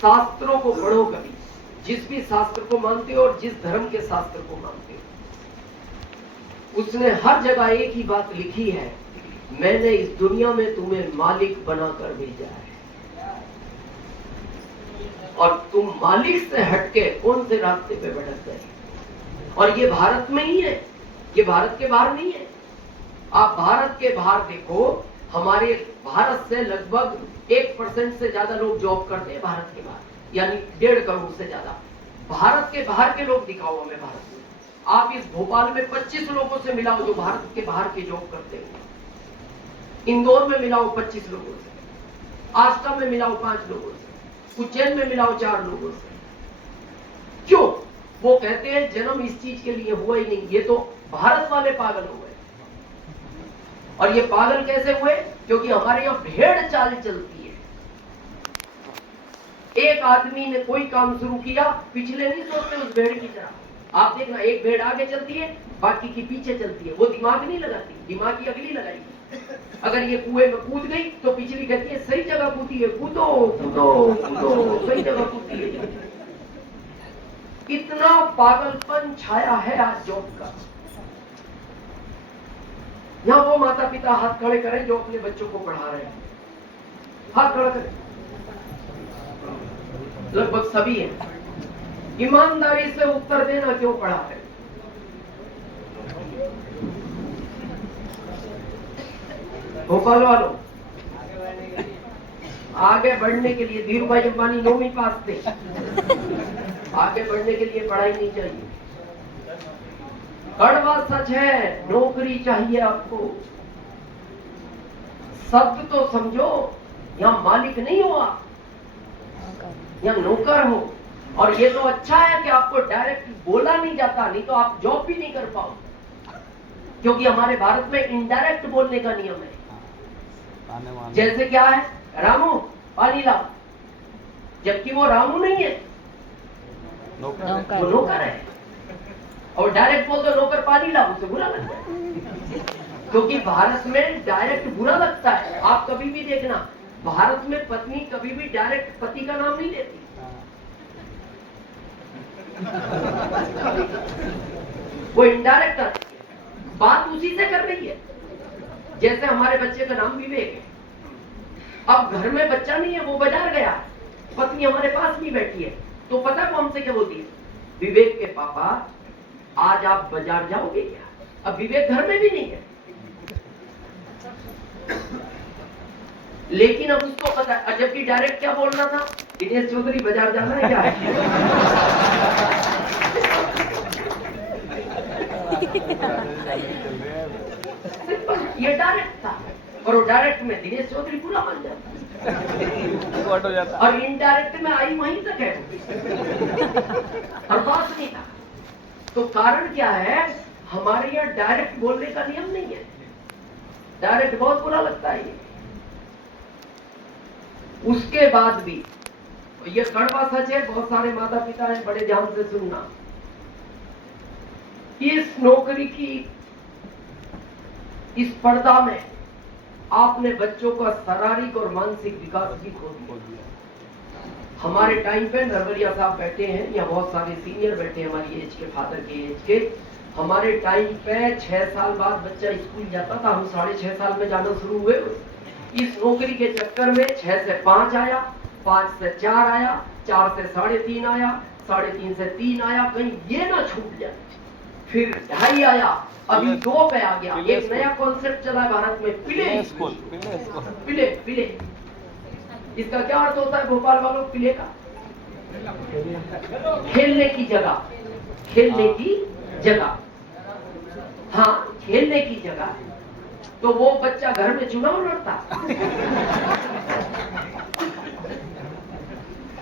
शास्त्रों को पढ़ो कभी, जिस भी शास्त्र को मानते हो और जिस धर्म के शास्त्र को मानते हो, उसने हर जगह एक ही बात लिखी है, मैंने इस दुनिया में तुम्हें मालिक बनाकर भेजा है, और तुम मालिक से हटके कौन से रास्ते पे भटक गए। और ये भारत में ही है, ये भारत के बाहर नहीं है। आप भारत के बाहर देखो, हमारे भारत से लगभग 1% से ज्यादा लोग जॉब करते हैं भारत के बाहर, यानी 1.5 करोड़ से ज्यादा। भारत के बाहर के लोग दिखाओ हमें भारत में। आप इस भोपाल में 25 लोगों से मिलाओ जो भारत के बाहर के जॉब करते हैं, इंदौर में मिलाओ 25 लोगों से, आश्रम में मिलाओ 5 लोगों से, उज्जैन में मिलाओ 4 लोगों से। क्यों? वो कहते हैं जन्म इस चीज के लिए हुआ ही नहीं, ये तो भारत वाले पागल हुए। और ये पागल कैसे हुए? क्योंकि हमारे यहाँ भेड़ चाल चलती है। एक आदमी ने कोई काम शुरू किया, पिछले नहीं सोचते उस भेड़ की तरह। आप देखना, एक भेड़ आगे चलती है, बाकी की पीछे चलती है। वो दिमाग नहीं लगाती, दिमाग की अगली लगाएगी। अगर ये कुएं में कूद गई तो पिछली कहती है सही जगह कूदी है, कूदो कूदो कूदो, सही जगह कूदी है। इतना पागलपन छाया है आज जॉब का। यहां वो माता पिता हाथ खड़े करें जो अपने बच्चों को पढ़ा रहे हैं, हाथ खड़ा करें। लगभग सभी हैं। ईमानदारी से उत्तर देना, क्यों पढ़ा है? भोपाल वालों, आगे बढ़ने के लिए धीरू भाई अंबानी 9वीं पास थे। आगे बढ़ने के लिए पढ़ाई नहीं चाहिए। कड़वा सच है, नौकरी चाहिए आपको। शब्द तो समझो, यहां मालिक नहीं हो आप, यहां नौकर हो। और ये तो अच्छा है कि आपको डायरेक्ट बोला नहीं जाता, नहीं तो आप जॉब भी नहीं कर पाओ। क्योंकि हमारे भारत में इनडायरेक्ट बोलने का नियम है। जैसे क्या है, रामू पानी लाओ, जबकि वो रामू नहीं है, वो नौकर है। और डायरेक्ट बोल दो नौकर पानी लाओ, उसे बुरा लगता है। क्योंकि भारत में डायरेक्ट बुरा लगता है। आप कभी भी देखना, भारत में पत्नी कभी भी डायरेक्ट पति का नाम नहीं लेती। वो इनडायरेक्ट आती है, बात उसी से कर रही है। जैसे हमारे बच्चे का नाम विवेक है, अब घर में बच्चा नहीं है, वो बाजार गया, पत्नी हमारे पास नहीं बैठी है, तो पता वो हमसे क्या बोलती है? विवेक के पापा आज आप बाजार जाओगे क्या? अब विवेक घर में भी नहीं है, लेकिन अब उसको पता है। जबकि डायरेक्ट क्या बोलना था? दिनेश चौधरी बाजार जाना है क्या? ये डायरेक्ट था, और वो डायरेक्ट में दिनेश चौधरी पूरा मान जाता, और इनडायरेक्ट में आई वहीं तक है, और बात नहीं था। तो कारण क्या है? हमारे यहाँ डायरेक्ट बोलने का नियम नहीं है। डायरेक्ट बहुत बुरा लगता है ये। उसके बाद भी ये कड़वा सच है, बहुत सारे माता पिता हैं, बड़े ध्यान से सुनना। इस नौकरी की इस स्पर्धा में आपने बच्चों का शारीरिक और मानसिक विकास भी खो दिया। हमारे टाइम पे नरवरिया साहब बैठे हैं, या बहुत सारे सीनियर बैठे हैं हमारी एज के, फादर के एज के। हमारे टाइम पे 6 साल बाद बच्चा स्कूल जाता था, हम 6.5 साल में जाना शुरू हुए। इस नौकरी के चक्कर में 6 से 5 आया, 5 से 4 आया, 4 से 3.5 आया, 3.5 से 3 आया, कहीं ये ना छूट जाए। फिर 2.5 आया, अभी 2 पे आ गया। एक नया कॉन्सेप्ट चला है भारत में, पिले स्कूल। पिले पिले, इसका क्या अर्थ होता है भोपाल वालों? पिले का खेलने की जगह, खेलने की जगह, हाँ खेलने की जगह। तो वो बच्चा घर में चुनाव लड़ता,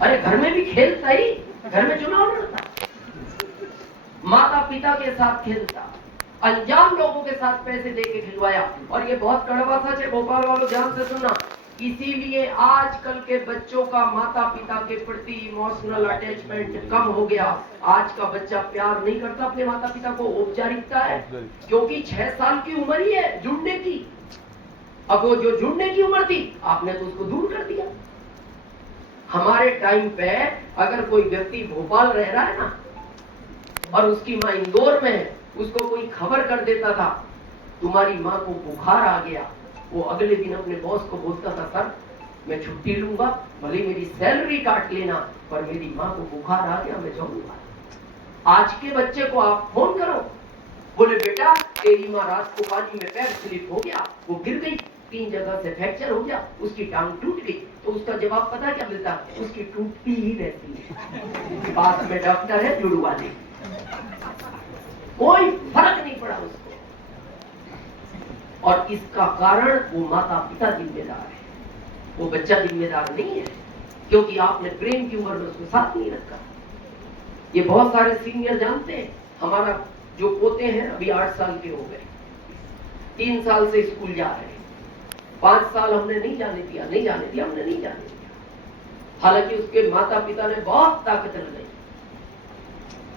अरे घर में भी खेलता ही, घर में चुनाव लड़ता, माता पिता के साथ खेलता, अनजान लोगों के साथ पैसे देके खिलवाया। और ये बहुत कड़वा सच है, भोपाल वालों ध्यान से सुनना। इसीलिए आजकल के बच्चों का माता पिता के प्रति इमोशनल अटैचमेंट कम हो गया। आज का बच्चा प्यार नहीं करता अपने माता पिता को, औपचारिकता है। क्योंकि 6 साल की उम्र ही है जुड़ने की। अब वो जो जुड़ने की उम्र थी, आपने तो उसको दूर कर दिया। हमारे टाइम पे अगर कोई व्यक्ति भोपाल रह रहा है ना और उसकी माँ इंदौर में है, उसको कोई खबर कर देता था तुम्हारी माँ को बुखार आ गया, वो अगले दिन अपने बॉस को बोलता था सर मैं छुट्टी लूंगा, भले मेरी सैलरी काट लेना, पर मेरी माँ को बुखार आ गया, मैं जाऊंगा। आज के बच्चे को आप फोन करो, बोले बेटा तेरी माँ रात को पानी में पैर स्लिप हो गया, वो गिर गई, 3 जगह से फ्रैक्चर हो गया, उसकी टांग टूट गई, तो उसका जवाब पता क्या मिलता है? उसकी टूटती ही रहती है, पास में डॉक्टर है जुड़वा दे। कोई फर्क नहीं पड़ा उसको। और इसका कारण वो माता पिता जिम्मेदार है, वो बच्चा जिम्मेदार नहीं है, क्योंकि आपने प्रेम की उम्र में उसको साथ नहीं रखा। ये बहुत सारे सीनियर जानते हैं, हमारा जो पोते हैं अभी 8 साल के हो गए, 3 साल से स्कूल जा रहे हैं, 5 साल हमने नहीं जाने दिया, हमने नहीं जाने दिया। हालांकि उसके माता पिता ने बहुत ताकत लगाई,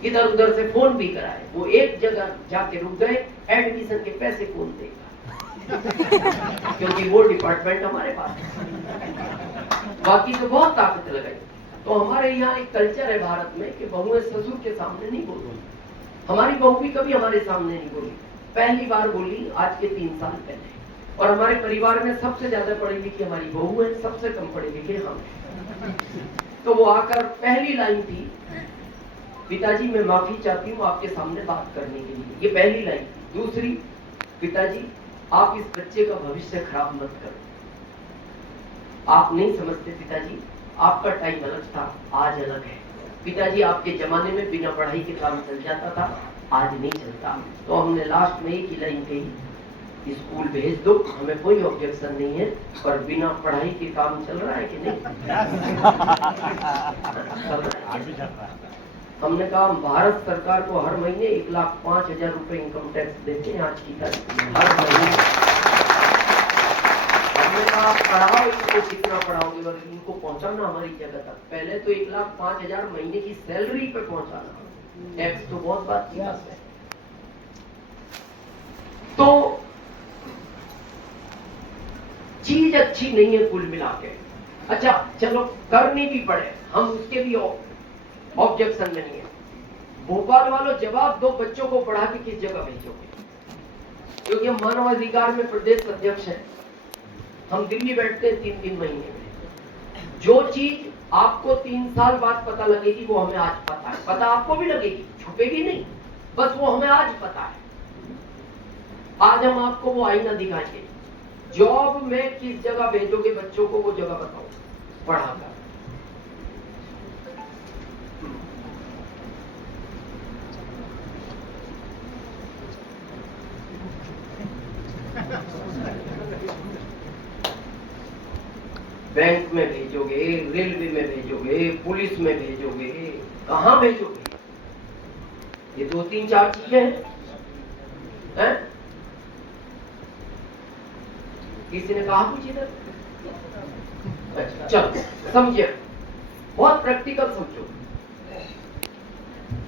इधर उधर से फोन भी कराए, वो एक जगह जाके रुक गए, एडमिशन के पैसे कौन देगा क्योंकि वो डिपार्टमेंट हमारे पास है। बाकी तो बहुत ताकत लगाई। तो हमारे यहाँ एक कल्चर है भारत में कि बहुएं ससुर के सामने नहीं बोलती। हमारी बहू भी कभी हमारे सामने नहीं बोली, पहली बार बोली आज के 3 साल पहले। और हमारे परिवार में सबसे ज्यादा पढ़ी लिखी हमारी बहू है, सबसे कम पढ़े लिखे हम हैं। तो वो आकर पहली लाइन थी, पिताजी मैं माफी चाहती हूँ आपके सामने बात करने के लिए, ये पहली लाइन। दूसरी, पिताजी आप इस बच्चे का भविष्य खराब मत करो। आप नहीं समझते पिताजी, आपका टाइम अलग था, आज अलग है। पिताजी आपके जमाने में बिना पढ़ाई के काम चल जाता था, आज नहीं चलता। तो हमने लास्ट में एक ही लाइन कही, स्कूल भेज दो, हमें कोई ऑब्जेक्शन नहीं है, पर बिना पढ़ाई के काम चल रहा है कि नहीं? हमने कहा भारत सरकार को हर महीने 1,05,000 रुपए इनकम टैक्स देते हैं आज की तारीख में, हर महीने। हमने कहा पढ़ाओ इनको, कितना पढ़ाओगे, और इनको पहुंचाना हमारी जगह तक। पहले तो 1,05,000 महीने की सैलरी पे पहुंचाना, टैक्स तो बहुत बात की बात है। तो चीज अच्छी नहीं है कुल मिला के। अच्छा चलो करनी भी पड़े, हम उसके भी ऑब्जेक्शन नहीं है। भोपाल वालों जवाब दो, बच्चों को पढ़ा के किस जगह भेजोगे? क्योंकि हम मानव अधिकार में प्रदेश अध्यक्ष हैं, हम दिल्ली बैठते हैं 3-3 महीने में। जो चीज आपको 3 साल बाद पता लगेगी वो हमें आज पता है। पता आपको भी लगेगी, छुपेगी नहीं, बस वो हमें आज पता है। आज हम आपको वो आईना दिखाएंगे। जॉब में किस जगह भेजोगे बच्चों को, वो जगह बताओ पढ़ाकर। बैंक में भेजोगे, रेलवे में भेजोगे, पुलिस में भेजोगे, कहां भेजोगे? ये 2-3-4 चीजें हैं। किसी ने कहा कुछ इधर? अच्छा चलो समझिए, बहुत प्रैक्टिकल समझो।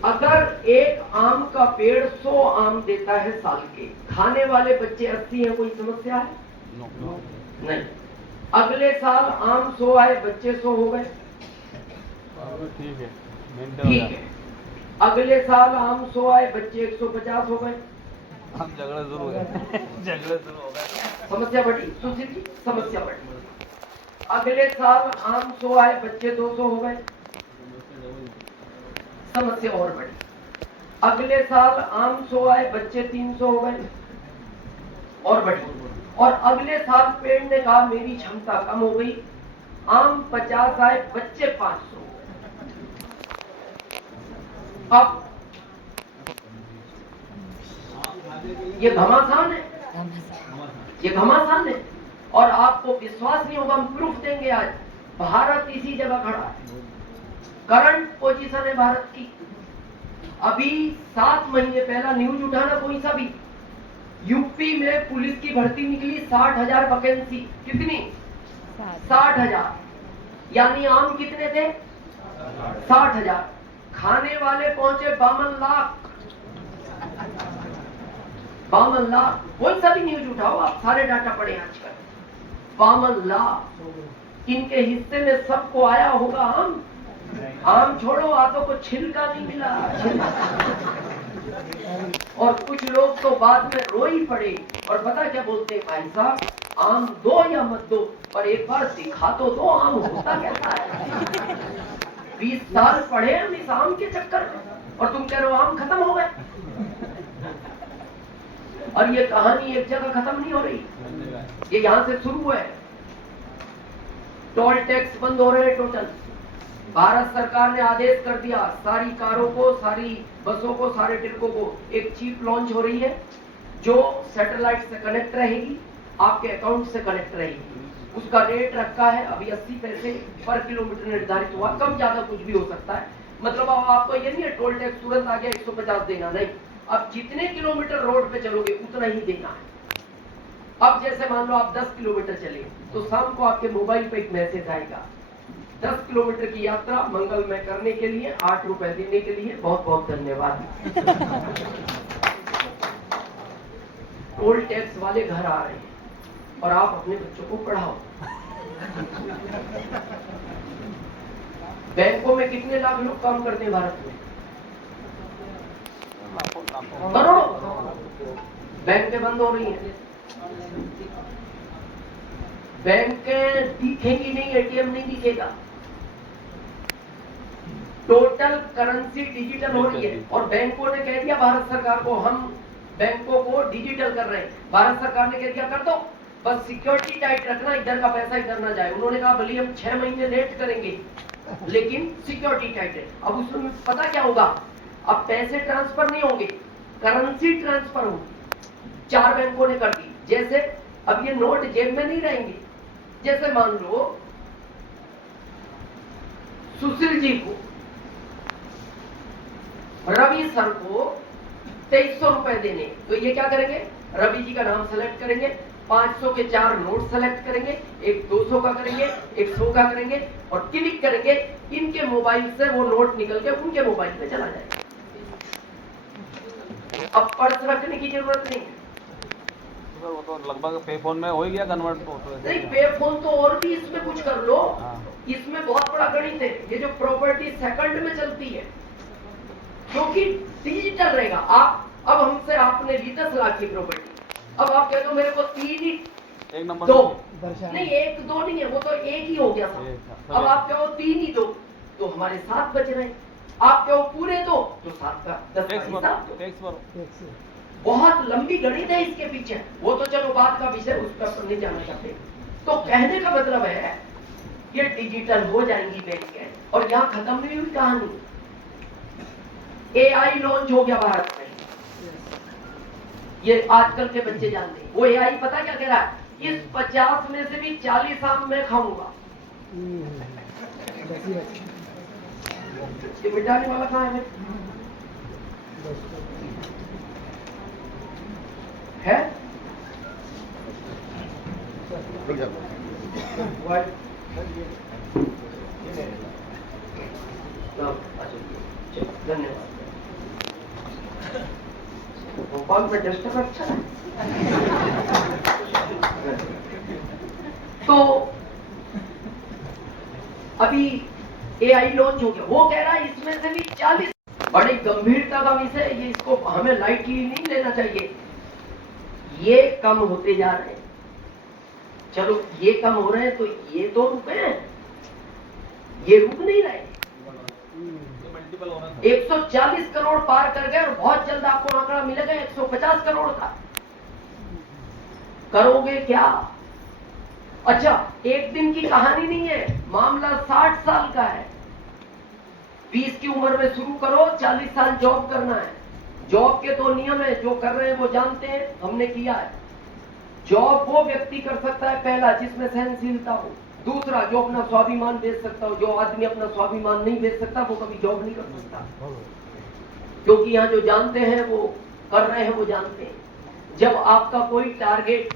अगर एक आम का पेड़ 100 आम देता है साल के, खाने वाले बच्चे 80 हैं, कोई समस्या है? नहीं। अगले साल आम 100 आए, बच्चे 100 हो गए, ठीक है। अगले साल आम 100 आए, बच्चे 150 हो गए, हम झगड़ा शुरू हो गया। समस्या बढ़ी, सुशील जी समस्या बढ़ी। अगले साल आम 100 आए, बच्चे 200 हो गए, समस्या और बढ़ी। अगले साल आम 100 आए, बच्चे 300 हो गए, और बढ़ी। और अगले साल पेड़ ने कहा मेरी क्षमता कम हो गई, आम 50 आए, बच्चे 500 हो गए। अब ये घमासान है, ये घमासान है। और आपको विश्वास नहीं होगा, हम प्रूफ देंगे आज। भारत इसी जगह खड़ा है, करंट पोजीशन है भारत की। अभी 7 महीने पहला न्यूज उठाना कोई सा भी, यूपी में पुलिस की भर्ती निकली, 60,000 वैकेंसी। कितनी? 60,000। यानी आम कितने थे? 60,000। खाने वाले पहुंचे 52 लाख। 52 लाख। कोई सा भी न्यूज उठाओ आप, सारे डाटा पड़े आजकल। 52 लाख। इनके हिस्से में सबको आया होगा आम। आम छोड़ो, आधों को छिलका नहीं मिला। और कुछ लोग तो बाद में रो ही पड़े और पता क्या बोलते हैं, भाई साहब आम दो या मत दो, पर एक बार दिखा तो दो आम होता कैसा है। 20 साल पढ़े हम इस आम के चक्कर में और तुम कह रहे हो आम खत्म हो गए। और ये कहानी एक जगह खत्म नहीं हो रही, ये यहां से शुरू है। टोल टैक्स बंद हो रहे हैं टोटल। भारत सरकार ने आदेश कर दिया, सारी कारों को, सारी बसों को, सारे ट्रकों को एक चिप लॉन्च हो रही है जो सैटेलाइट से कनेक्ट रहेगी, आपके अकाउंट से कनेक्ट रहेगी। उसका रेट रखा है अभी 80 पैसे पर किलोमीटर निर्धारित हुआ, कम ज्यादा कुछ भी हो सकता है। मतलब अब आपको ये नहीं है टोल टैक्स तुरंत आ गया 150 देना, नहीं, अब जितने किलोमीटर रोड पे चलोगे उतना ही देना है। अब जैसे मान लो आप 10 किलोमीटर चले तो शाम को आपके मोबाइल पे एक मैसेज आएगा, 10 किलोमीटर की यात्रा मंगलमय करने के लिए 8 रुपए देने के लिए बहुत बहुत धन्यवाद। टोल टैक्स वाले घर आ रहे हैं और आप अपने बच्चों को पढ़ाओ। बैंकों में कितने लाख लोग काम करते हैं भारत में? करोड़ों। बैंकें बंद हो रही हैं, बैंकें दिखेंगी नहीं, एटीएम नहीं दिखेगा, टोटल करेंसी डिजिटल हो रही है। और बैंकों ने कह दिया भारत सरकार को, हम बैंकों को डिजिटल कर रहे हैं। भारत सरकार ने कह दिया कर दो, बस सिक्योरिटी टाइट रखना, इधर का पैसा इधर ना जाए। उन्होंने कहा भले हम 6 महीने लेट करेंगे लेकिन सिक्योरिटी टाइट है। अब उसमें पता क्या होगा, अब पैसे ट्रांसफर नहीं होंगे, करेंसी ट्रांसफर होगी। 4 बैंकों ने कर दी। जैसे अब ये नोट जेब में नहीं रहेंगे, जैसे मान लो सुशील जी को, रवि सर को 2300 रुपए देने, तो ये क्या करेंगे, रवि जी का नाम सेलेक्ट करेंगे, 500 के 4 नोट सेलेक्ट करेंगे, एक 200 का करेंगे, एक 100 का करेंगे और क्लिक करेंगे, इनके मोबाइल से वो नोट निकल के उनके मोबाइल पे चला जाएगा। अब पर्स रखने की जरूरत नहीं है। वो तो लगभग पे फोन में हो ही गया कन्वर्ट। नहीं, पे फोन तो और भी इसमें कुछ कर लो। इसमें बहुत बड़ा गणित है। ये जो प्रॉपर्टी सेकंड में चलती है क्योंकि डिजिटल रहेगा। आप अब हमसे आपने ली 10 लाख की प्रॉपर्टी, अब आप कह दो मेरे को 3 ही, एक नंबर 2 नहीं, 1 2 नहीं है, वो तो एक ही हो गया था। अब आप कहो 3 ही दो तो हमारे 7 बच रहे। आप कहो पूरे दो तो 7 का 10 का हिसाब। बहुत लंबी गणित है इसके पीछे, वो तो चलो बात का विषय, उस पर नहीं जाना चाहते। तो कहने का मतलब है ये डिजिटल हो जाएंगी बैंक, और यहाँ खत्म नहीं हुई कहानी। AI लॉन्च हो गया भारत में, ये आजकल के बच्चे जानते हैं। वो AI पता क्या कह रहा है, इस 50 में से भी 40 आम मैं खाऊंगा। ये मिटाने वाला कहाँ है? है धन्यवाद। भोपाल में डस्टर अच्छा है। तो अभी AI लॉन्च हो गया, वो कह रहा है इसमें से भी 40। बड़ी गंभीरता का विषय है ये, इसको हमें लाइटली नहीं लेना चाहिए। ये कम होते जा रहे हैं, चलो ये कम हो रहे हैं तो ये तो रुके हैं, ये रुक नहीं रहे। 140 करोड़ पार कर गए और बहुत जल्द आपको आंकड़ा मिलेगा 150 करोड़ का। करोगे क्या? अच्छा, एक दिन की कहानी नहीं है, मामला 60 साल का है। 20 की उम्र में शुरू करो, 40 साल जॉब करना है। जॉब के 2 नियम है, जो कर रहे हैं वो जानते हैं, हमने किया है। जॉब वो व्यक्ति कर सकता है, पहला जिसमें सहनशीलता हो, दूसरा जो अपना स्वाभिमान बेच सकता हो। जो आदमी अपना स्वाभिमान नहीं बेच सकता वो कभी जॉब नहीं कर सकता, क्योंकि यहाँ जो जानते हैं वो कर रहे हैं, वो जानते हैं। जब आपका कोई टारगेट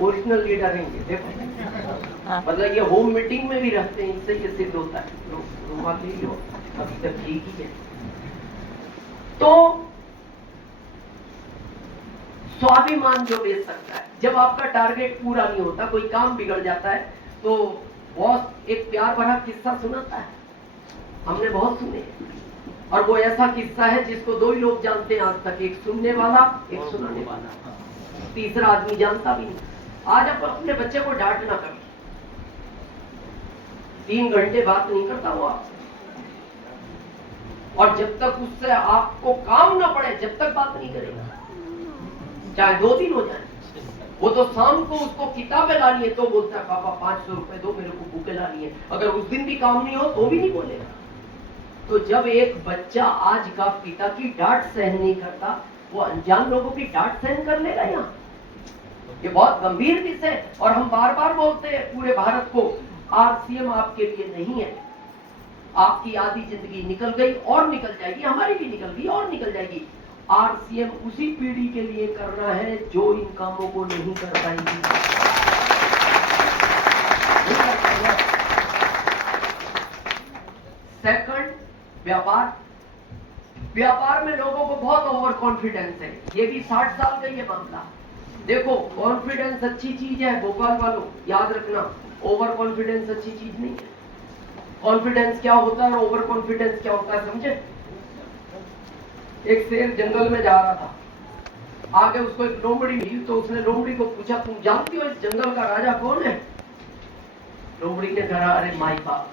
ओरिजिनल लीडर रहेंगे, देखो मतलब ये होम मीटिंग में भी रखते हैं, इससे ये सिद्ध होता है। अभी तक ठीक ही है। तो स्वाभिमान जो बेच सकता है। जब आपका टारगेट पूरा नहीं होता, कोई काम बिगड़ जाता है, तो बॉस एक प्यार भरा किस्सा सुनाता है, हमने बहुत सुने, और वो ऐसा किस्सा है जिसको दो ही लोग जानते हैं आज तक, एक सुनने वाला, एक सुनाने वाला, तीसरा आदमी जानता भी नहीं। आज आप अपने बच्चे को डांटना कभी, 3 घंटे बात नहीं करता वो आपसे, और जब तक उससे आपको काम ना पड़े जब तक बात नहीं करेगा, चाहे 2 दिन हो जाए। वो तो शाम को उसको किताबें लानी है तो बोलता है पापा 500 रुपए दो, मेरे को बुकें लानी है। अगर उस दिन भी काम नहीं हो तो भी नहीं बोलेगा। तो जब एक बच्चा आज का पिता की डांट सहन नहीं करता, वो अनजान लोगों की डांट सहन कर लेगा। यहाँ ये बहुत गंभीर विषय है, और हम बार बार बोलते हैं पूरे भारत को, आरसीएम आपके लिए नहीं है। आपकी आधी जिंदगी निकल गई और निकल जाएगी, हमारी भी निकल गई और निकल जाएगी। आरसीएम उसी पीढ़ी के लिए करना है जो इन कामों को नहीं कर पाएगी। सेकंड, व्यापार में लोगों को बहुत ओवर कॉन्फिडेंस है। ये भी 60 साल का ये मामला। देखो, कॉन्फिडेंस अच्छी चीज है भोपाल वालों, याद रखना, ओवर कॉन्फिडेंस अच्छी चीज नहीं है। कॉन्फिडेंस क्या होता है और ओवर कॉन्फिडेंस क्या होता है समझे? एक शेर जंगल में जा रहा था, आगे उसको एक लोमड़ी मिली, तो उसने लोमड़ी को पूछा, तुम जानती हो इस जंगल का राजा कौन है? लोमड़ी ने कहा, अरे माई बाप,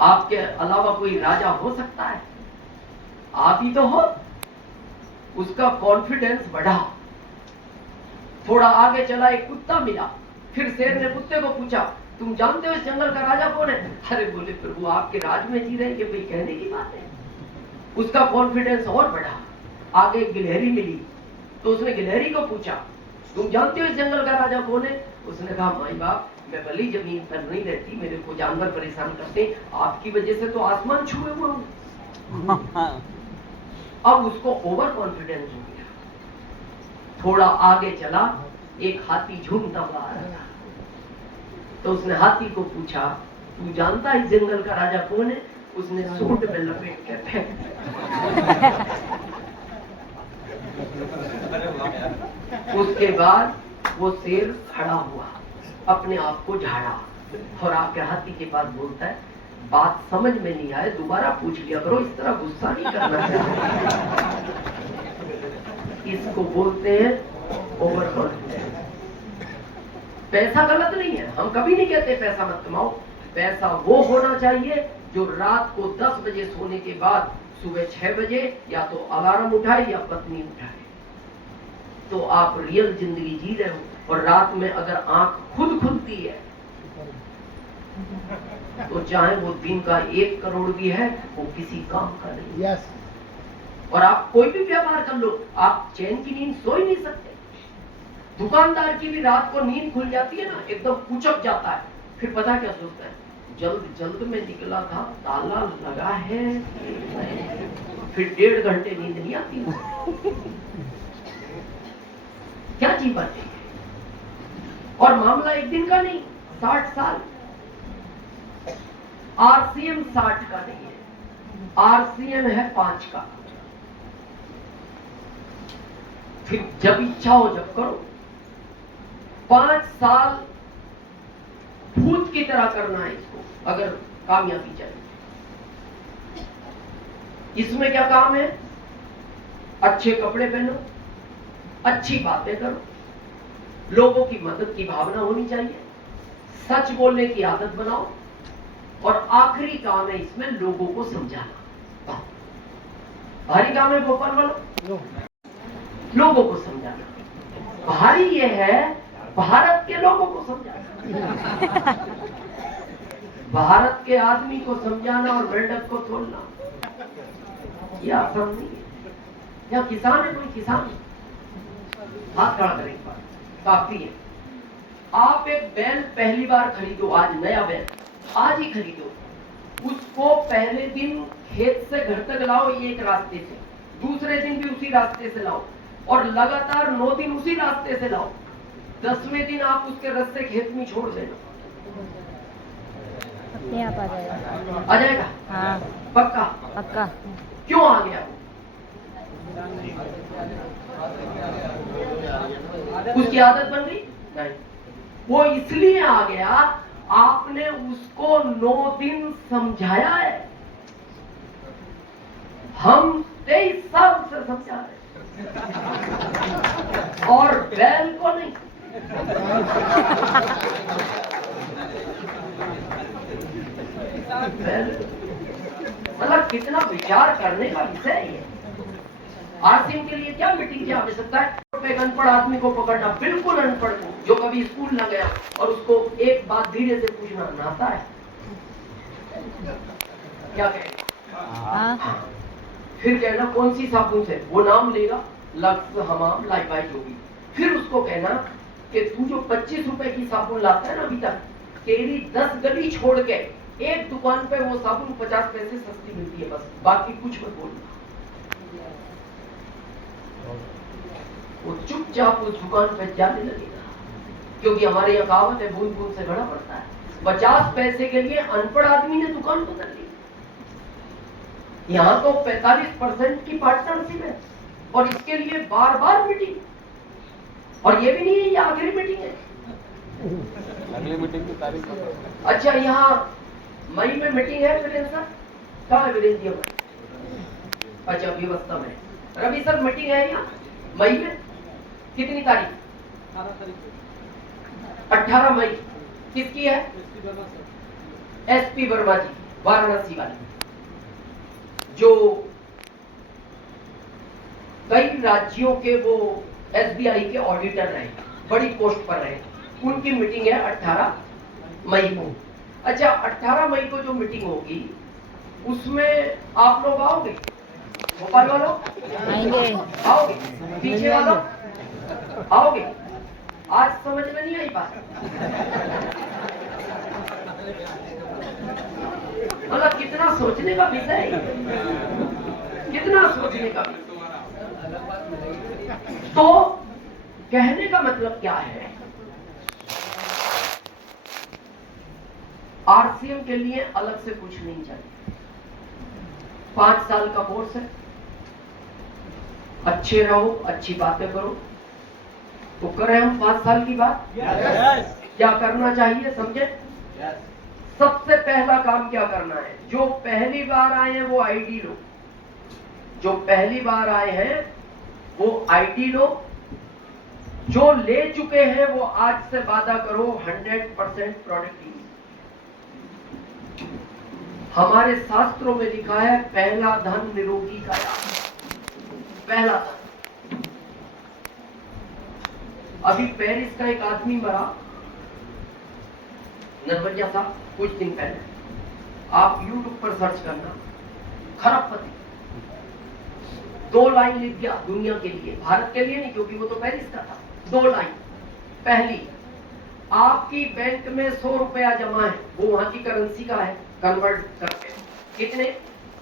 आपके अलावा कोई राजा हो सकता है? आप ही तो हो। उसका कॉन्फिडेंस बढ़ा, थोड़ा आगे चला, एक कुत्ता मिला, फिर शेर ने कुत्ते को पूछा, तुम जानते हो इस जंगल का राजा कौन है? अरे बोले, प्रभु आपके राज में जी रहे, ये भाई कहने की बात है। उसका कॉन्फिडेंस और बढ़ा, आगे एक गिलहरी मिली, तो उसने गिलहरी को पूछा, तुम जानते हो इस जंगल का राजा कौन है? उसने कहा, माई बाप, मैं भली जमीन पर नहीं रहती, मेरे को जानवर परेशान करते, आपकी वजह से तो आसमान छुए हुए हूं। अब उसको ओवर कॉन्फिडेंस हो गया। थोड़ा आगे चला, एक हाथी झूमता हुआ आ रहा था, तो उसने हाथी को पूछा, तू जानता है इस जंगल का राजा कौन है? उसने सूंड में लपेट के फेंक उसके बाद वो शेर खड़ा हुआ, अपने आप को झाड़ा, और आके हाथी के पास बोलता है, बात समझ में नहीं आए दोबारा पूछ लिया करो, इस तरह गुस्सा नहीं करना चाहिए। इसको बोलते हैं ओवर कॉन्फिडेंस। पैसा गलत नहीं है, हम कभी नहीं कहते पैसा मत कमाओ। पैसा वो होना चाहिए जो रात को 10 बजे सोने के बाद सुबह 6 बजे या तो अलार्म उठाए या पत्नी उठाए, तो आप रियल जिंदगी जी रहे हो। और रात में अगर आंख खुद खुलती है तो चाहे वो दिन का 1 करोड़ भी है, वो किसी काम का नहीं। यस। और आप कोई भी व्यापार कर लो, आप चैन की नींद सो ही नहीं सकते। दुकानदार की भी रात को नींद खुल जाती है ना, एकदम उचक जाता है, फिर पता क्या सोचता है, जल्द में निकला था, ताला लगा है, फिर 1.5 घंटे नींद नहीं आती। क्या जी बात है। और मामला एक दिन का नहीं, 60 साल। आरसीएम 60 का नहीं है, आरसीएम है 5 का। फिर जब इच्छा हो जब करो। 5 साल भूत की तरह करना है इसको, अगर कामयाबी चाहिए। इसमें क्या काम है? अच्छे कपड़े पहनो, अच्छी बातें करो, लोगों की मदद की भावना होनी चाहिए, सच बोलने की आदत बनाओ, और आखिरी काम है इसमें लोगों को समझाना। भारी काम है भोपाल वालों, लोगों को समझाना। भारी ये है भारत के लोगों को समझाना, भारत के आदमी को समझाना और मेंढक को तोड़ना, ये आसान नहीं है। या किसान है, कोई किसान हाथ खड़ा करें, काफी है। आप एक बैल पहली बार खरीदो, आज नया बैल आज ही खरीदो, उसको पहले दिन खेत से घर तक लाओ एक रास्ते से, दूसरे दिन भी उसी रास्ते से लाओ, और लगातार 9 दिन उसी रास्ते से लाओ। 10वें दिन आप उसके रास्ते खेत में छोड़ देना, अपने आप आ जाएगा। आ जाएगा। हाँ, पक्का पक्का। क्यों आ गया? उसकी आदत बन गई नहीं, वो इसलिए आ गया आपने उसको 9 दिन समझाया है। हम 23 साल से समझा रहे और बैल को नहीं। मतलब कितना विचार करने का विषय है ये। आरसीएम के लिए क्या मीटिंग की आवश्यकता है? एक अनपढ़ आदमी को पकड़ना, बिल्कुल अनपढ़ को, जो कभी स्कूल न गया, और उसको एक बात धीरे से पूछना नाता है, क्या कहेगा? फिर कहना कौन सी साबुन से, वो नाम लेगा, लक्स, हमाम, लाइबाई, जो भी। फिर उसको कहना कि तू जो 25 रुपए की साबुन लाता है ना अभी तक, तेरी 10 गली छोड़ के एक दुकान पे वो साबुन 50 पैसे सस्ती मिलती है, बस बाकी कुछ मत बोलना। वो चुपचाप उस दुकान पे जाने लगेगा, क्योंकि हमारे यहाँ कहावत है, बूंद बूंद से घड़ा पड़ता है। 50 पैसे के लिए अनपढ़ आदमी ने दुकान बदल ली। यहाँ तो 45% की पार्टनरशिप है, और इसके लिए बार बार मीटिंग, और ये भी नहीं है ये आखिरी मीटिंग है, अगली मीटिंग की तारीख। अच्छा यहाँ मई में मीटिंग है वीरेंद्र सर, कहाँ है वीरेंद्र जी? अच्छा व्यवस्था में। रवि सर मीटिंग है यहाँ मई में, कितनी तारीख? 18 मई। किसकी है? एसपी वर्मा जी, वाराणसी वाली, जो कई राज्यों के वो एसबीआई के ऑडिटर रहे, बड़ी पोस्ट पर रहे, उनकी मीटिंग है 18 मई को। अच्छा 18 मई को जो मीटिंग होगी उसमें आप लोग आओगे? भोपाल वालों आएंगे, आओगे? पीछे वालों आओगे? आज समझ में नहीं आई बात। मतलब कितना सोचने का विषय है, कितना सोचने का विषय। तो कहने का मतलब क्या है, आरसीएम के लिए अलग से कुछ नहीं चाहिए। 5 साल का कोर्स है, अच्छे रहो, अच्छी बातें करो, तो करें हम 5 साल की बात। क्या करना चाहिए समझे? सबसे पहला काम क्या करना है, जो पहली बार आए हैं वो आईडी लो, जो पहली बार आए हैं वो आईडी लो, जो ले चुके हैं वो आज से वादा करो 100% प्रोडक्टिविटी। हमारे शास्त्रों में लिखा है पहला धन निरोगी काया, पहला धन। अभी पेरिस का एक आदमी मरा, नरवरिया साहब, कुछ दिन पहले, आप YouTube पर सर्च करना, खरबपति, 2 लाइन लिख गया दुनिया के लिए, भारत के लिए नहीं क्योंकि वो तो पेरिस का था। 2 लाइन, पहली, आपकी बैंक में 100 रुपया जमा है, वो वहां की करेंसी का है, कन्वर्ट करके कितने,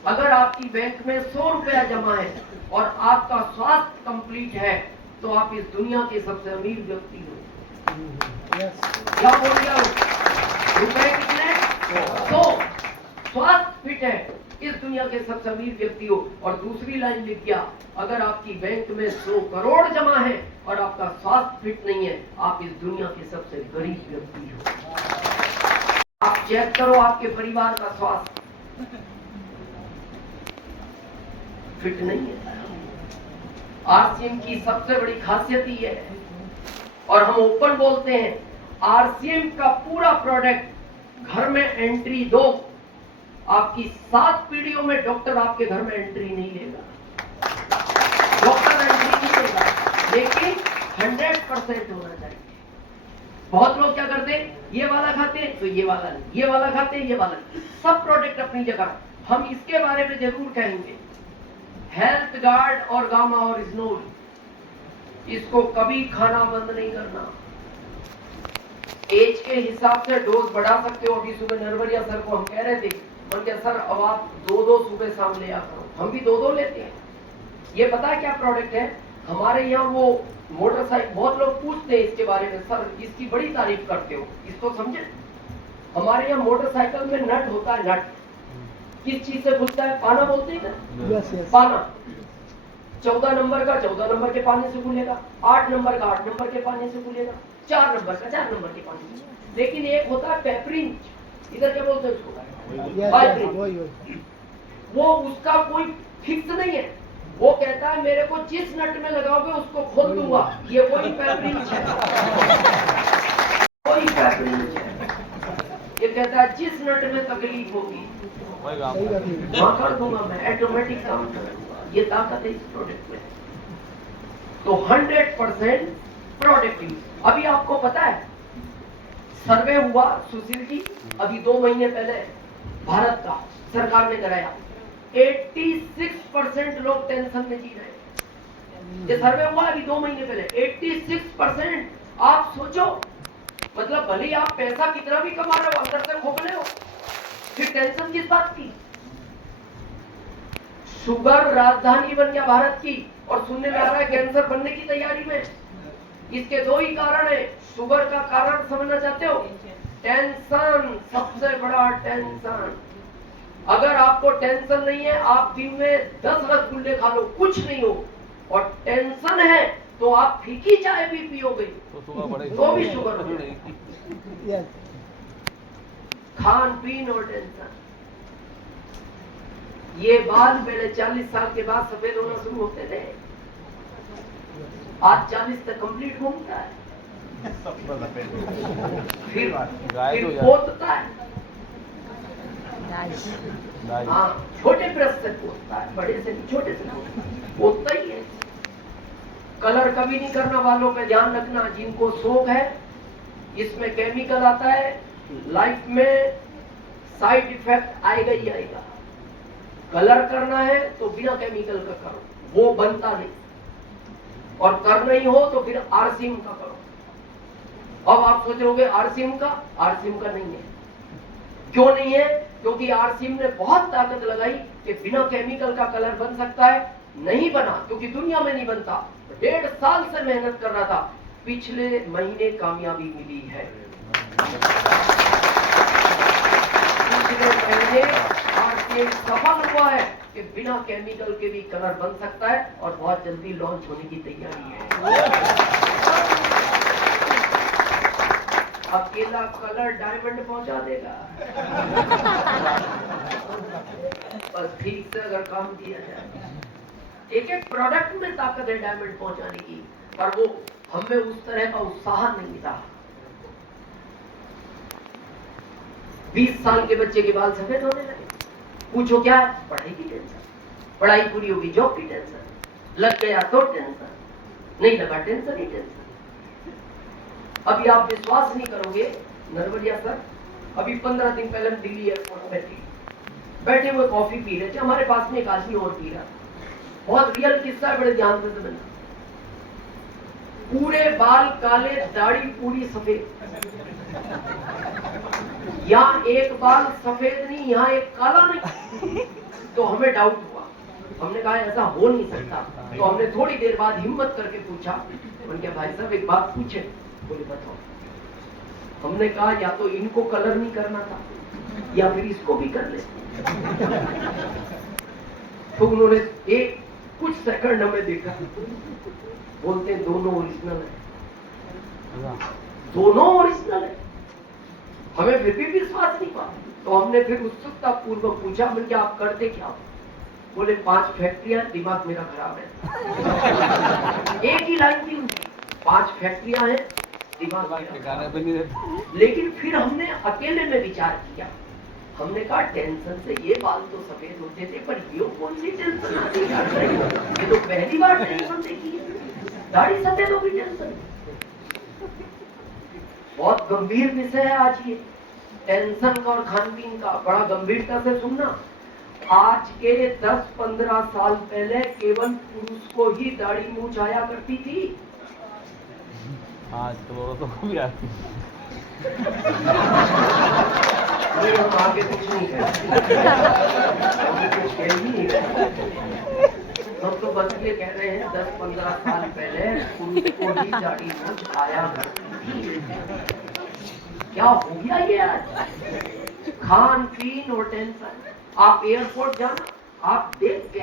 अगर आपकी बैंक में 100 रुपया जमा है और आपका स्वास्थ्य कंप्लीट है तो आप इस दुनिया के सबसे अमीर व्यक्ति हो। क्या बोल गया? रुपए कितने? 100, स्वास्थ्य फिट है, इस दुनिया के सबसे अमीर व्यक्ति हो। और दूसरी लाइन लिख गया, अगर आपकी बैंक में 100 करोड़ जमा है और आपका स्वास्थ्य फिट नहीं है, आप इस दुनिया के सबसे गरीब व्यक्ति हो। आप चेक करो आपके परिवार का स्वास्थ्य फिट नहीं है। आरसीएम की सबसे बड़ी खासियत ही है, और हम ओपन बोलते हैं, आरसीएम का पूरा प्रोडक्ट घर में एंट्री दो, आपकी 7 पीढ़ियों में डॉक्टर आपके घर में एंट्री नहीं लेगा, डॉक्टर एंट्री नहीं लेगा, लेकिन 100% होना चाहिए। बहुत लोग क्या करते हैं, ये वाला खाते हैं तो ये वाला नहीं, ये वाला खाते हैं ये वाला नहीं, सब प्रोडक्ट अपनी जगह। हम इसके बारे में जरूर कहेंगे, हेल्थ गार्ड और गामा और इग्नोर, इसको कभी खाना बंद नहीं करना। एज के हिसाब से डोज बढ़ा सकते हो। अभी सुबह नरवरिया सर को हम कह रहे थे, उनके सर अब आप 2-2 सुबह शाम ले आता हूं, हम भी 2-2 लेते हैं। ये पता है क्या प्रोडक्ट है हमारे यहाँ? वो मोटरसाइकिल, बहुत लोग पूछते हैं इसके बारे में, सर इसकी बड़ी तारीफ करते हो, इसको समझे? हमारे यहाँ मोटरसाइकिल में नट होता है, नट किस चीज से खुलता है? पाना बोलते हैं ना, पाना। 14 नंबर का 14 नंबर के पानी से गुलेगा, 8 नंबर का 8 नंबर के पानी से गुलेगा, 4 नंबर का 4 नंबर के पानी से। लेकिन एक होता है पेपरिन, इधर क्या बोलते हैं उसको, वाइब्रिन। वो उसका कोई फिक्स नहीं है, वो कहता है मेरे को जिस नट में लगाओगे उसको खोल दूंगा। ये वही पेपरिन है, वही पेपरिन है। ये कहता है जिस नट में तकलीफ होगी वहां कर दूंगा मैं, ऑटोमेटिक काम करूंगा। ये ताकत है इस प्रोडक्ट में। तो 100% प्रोडक्टिव। अभी आपको पता है सर्वे हुआ सुशील जी, अभी 2 महीने पहले भारत का सरकार ने कराया, 86% लोग टेंशन में जी रहे हैं। ये सर्वे हुआ अभी 2 महीने पहले, 86%। आप सोचो, मतलब भले आप पैसा कितना भी कमा रहे हो, अंदर से खोखले हो, फिर टेंशन किस बात की। शुगर राजधानी बन गया भारत की, और सुनने में आ रहा है कैंसर बनने की तैयारी में। इसके 2 ही कारण है। शुगर का कारण समझना चाहते हो? टेंशन, सबसे बड़ा टेंशन। अगर आपको टेंशन नहीं है, आप दिन में 10 रसगुल्ले खा लो, कुछ नहीं हो। और टेंशन है तो आप फीकी चाय भी पियोगे तो भी शुगर हो। खान पीन और टेंशन। ये बाल मेरे 40 साल के बाद सफेद होना शुरू होते थे, आज 40 तक कंप्लीट घूमता है, फिर पोतता है। हाँ, छोटे ब्रश से पोतता है, बड़े से नहीं, छोटे से पोतता ही है। कलर कभी नहीं करना वालों पे ध्यान रखना, जिनको शौक है। इसमें केमिकल आता है, लाइफ में साइड इफेक्ट आएगा ही आएगा। कलर करना है तो बिना केमिकल का करो, वो बनता नहीं। और कर नहीं हो तो फिर आरसीएम का करो। अब आप सोच रहे आरसीएम का नहीं है। क्यों नहीं है? क्योंकि आरसीएम ने बहुत ताकत लगाई कि बिना केमिकल का कलर बन सकता है। नहीं बना, क्योंकि दुनिया में नहीं बनता। 1.5 साल से मेहनत कर रहा था, पिछले महीने कामयाबी मिली है। पिछले महीने आरसीएम सफल हुआ है कि बिना केमिकल के भी कलर बन सकता है, और बहुत जल्दी लॉन्च होने की तैयारी है। अकेला कलर डायमंड पहुंचा देगा, बस ठीक से अगर काम किया जाए। एक एक प्रोडक्ट में ताकत है डायमंड पहुंचाने की, पर वो हमें उस तरह का उत्साह नहीं रहा। 20 साल के बच्चे के बाल सफेद होने लगे, पूछो क्या? पढ़ाई की टेंशन, पढ़ाई पूरी होगी जॉब की टेंशन, लग गया तो टेंशन, नहीं लगा टेंशन ही टेंशन। अभी आप विश्वास नहीं करोगे नरवरिया सर, अभी 15 दिन पहले दिल्ली एयरपोर्ट में थी, बैठे हुए कॉफी पी रहे थे, हमारे पास में एक आदमी और पी रहा, बहुत रियल किस्सा है, बड़े ध्यान से समझना। पूरे बाल काले, दाढ़ी पूरी सफेद, यहाँ एक बाल सफेद नहीं, यहाँ एक काला नहीं। तो हमें डाउट हुआ, हमने कहा ऐसा हो नहीं सकता। तो हमने थोड़ी देर बाद हिम्मत करके पूछा, उन्होंने कहा भाई साहब एक बात पूछे। बोले बताओ। हमने कहा या तो इनको कलर नहीं करना था, या फिर इसको भी कर ले। तो उन्होंने एक कुछ सेकंड हमें देखा, बोलते दोनों ओरिजिनल है, दोनों ओरिजिनल है। हमें फिर भी विश्वास नहीं हुआ। तो हमने फिर उत्सुकता पूर्वक पूछा, मैंने क्या आप करते क्या? बोले 5 फैक्ट्रियां, दिमाग मेरा खराब है। एक ही लाइन थी उनकी, 5 फैक्ट्रियां हैं, दिमाग मेरा। लेकिन फिर हमने अकेले में विचार किया, हमने कहा टेंशन से ये बाल तो सफेद होते थे, पर ये कौन सी टेंशन आती है? ये तो पहली बार टेंशन देखी है, दाढ़ी सफेद होगी टेंशन। बहुत गंभीर विषय है आज ये टेंशन का और खान पीन का, बड़ा गंभीरता से सुनना। आज के 10-15 साल पहले केवल पुरुष को ही दाढ़ी मूंछ आया करती थी, आज तो औरतों को भी आती नहीं। हम आगे कुछ नहीं कहते, कुछ कह ही नहीं रहे। हम तो बस ये कह रहे हैं 10-15 साल पहले पुरुष को ही दाढ़ी मूंछ आया करती थी। क्या हो गया ये आज? खान पीन और टेंशन। आप एयरपोर्ट जाना, आप देख के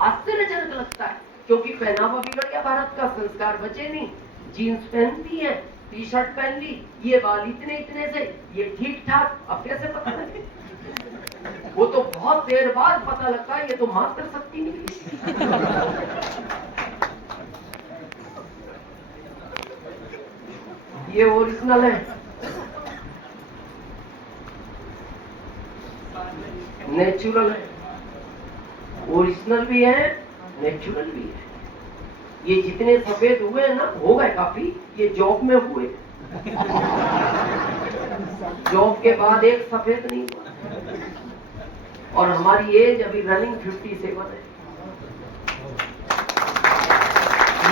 आश्चर्यजनक लगता है क्योंकि पहनावा बिगड़ गया, भारत का संस्कार बचे नहीं। जीन्स पहनती है, टी शर्ट पहन ली, ये बाल इतने इतने से, ये ठीक ठाक, अब कैसे पता लगे? वो तो बहुत देर बाद पता लगता है, ये तो मात्र शक्ति निकली। ये ओरिजिनल है, नेचुरल है, ओरिजिनल भी है, नेचुरल भी है। ये जितने सफेद हुए हैं ना, हो गए काफी, ये जॉब में हुए। जॉब के बाद एक सफेद नहीं हुआ। और हमारी एज अभी रनिंग 57 है।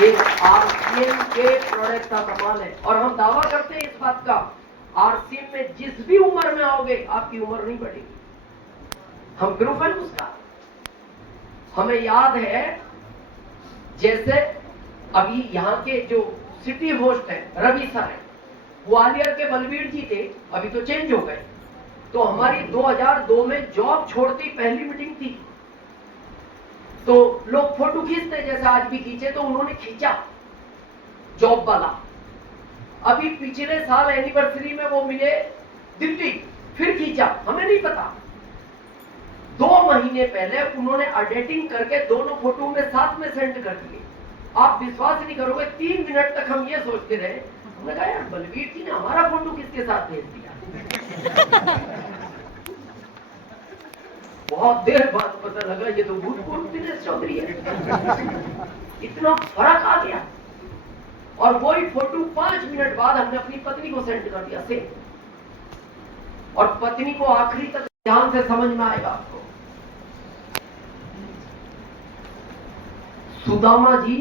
ये आरसीएम के प्रोडक्ट का कमाल है। और हम दावा करते हैं इस बात का, आरसीएम में जिस भी उम्र में आओगे आपकी उम्र नहीं बढ़ेगी। हम प्रूफ है उसका। हमें याद है, जैसे अभी यहाँ के जो सिटी होस्ट है रवि सर है, ग्वालियर के बलबीर जी थे, अभी तो चेंज हो गए। तो हमारी 2002 में जॉब छोड़ती पहली मीटिंग थी, तो लोग फोटो खींचते, जैसे आज भी खींचे, तो उन्होंने खींचा जॉब वाला। अभी पिछले साल एनिवर्सरी में वो मिले दिल्ली, फिर खींचा, हमें नहीं पता। 2 महीने पहले उन्होंने एडिटिंग करके दोनों फोटो में साथ में सेंड कर दिए। आप विश्वास नहीं करोगे, 3 मिनट तक हम ये सोचते रहे, हमने कहा यार बलबीर जी ने हमारा फोटो किसके साथ भेज दिया। बहुत देर बाद पता लगा ये तो भूतपूर्व दिनेश चौधरी है। इतना फर्क आ गया। और वही फोटो 5 मिनट बाद हमने अपनी पत्नी को सेंड कर दिया से। और पत्नी को आखिरी तक ध्यान से समझ में आएगा आपको। सुदामा जी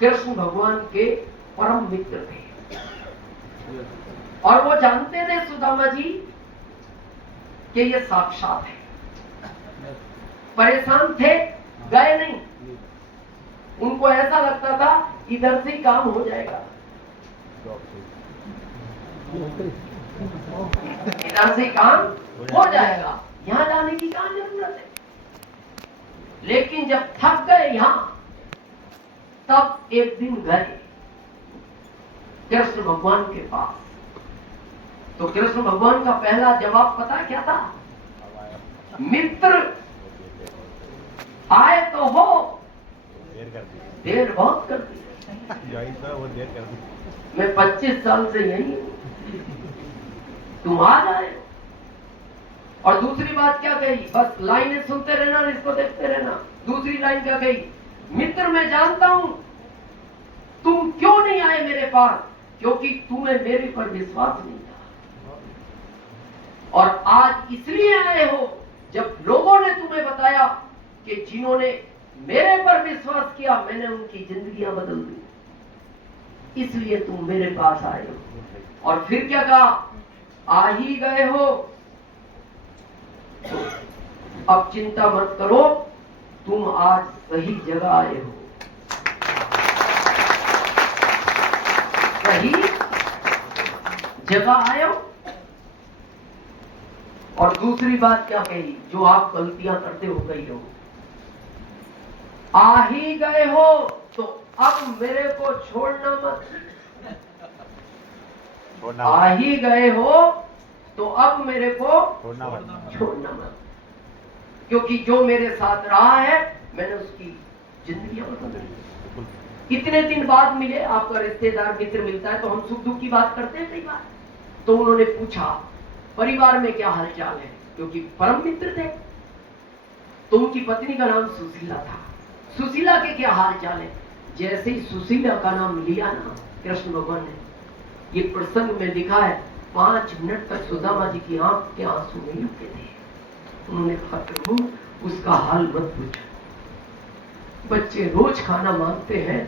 कृष्ण भगवान के परम मित्र थे, और वो जानते थे सुदामा जी कि ये साक्षात है। परेशान थे, गए नहीं। उनको ऐसा लगता था इधर से ही काम हो जाएगा, इधर से काम हो जाएगा, यहां जाने की क्या जरूरत है। लेकिन जब थक गए यहां, तब एक दिन गए कृष्ण भगवान के पास। तो कृष्ण भगवान का पहला जवाब पता क्या था? मित्र आए तो हो, देर बहुत कर दी। मैं 25 साल से यही हूं, तुम आ जाए। और दूसरी बात क्या कही? बस लाइनें सुनते रहना, इसको देखते रहना। दूसरी लाइन क्या कही? मित्र मैं जानता हूं तुम क्यों नहीं आए मेरे पास, क्योंकि तुम्हें मेरे पर विश्वास नहीं था। और आज इसलिए आए हो जब लोगों ने तुम्हें बताया कि जिन्होंने मेरे पर विश्वास किया मैंने उनकी जिंदगियां बदल दी, इसलिए तुम मेरे पास आए हो। और फिर क्या कहा? आ ही गए हो तो अब चिंता मत करो, तुम आज सही जगह आए हो। सही जगह आए हो। और दूसरी बात क्या कही? जो आप गलतियां करते हो गई हो, आ ही गए हो तो अब मेरे को छोड़ना मत। आ ही गए हो तो अब मेरे को छोड़ना मत, क्योंकि जो मेरे साथ रहा है मैंने उसकी जिंदगी बदल दी। इतने दिन बाद मिले, आपका रिश्तेदार मित्र मिलता है तो हम सुख दुख की बात करते हैं कई बार। तो उन्होंने पूछा परिवार में क्या हालचाल है, क्योंकि परम मित्र थे। तो उनकी पत्नी का नाम सुशीला था। सुशीला के क्या हालचाल है? जैसे ही सुशीला का नाम लिया ना कृष्ण भगवान ने, ये प्रसंग में लिखा है, 5 मिनट तक सुदामा जी की आंख के आंसू नहीं रुके थे। उन्होंने कहा प्रभु उसका हाल मत पूछो, बच्चे रोज खाना मांगते हैं,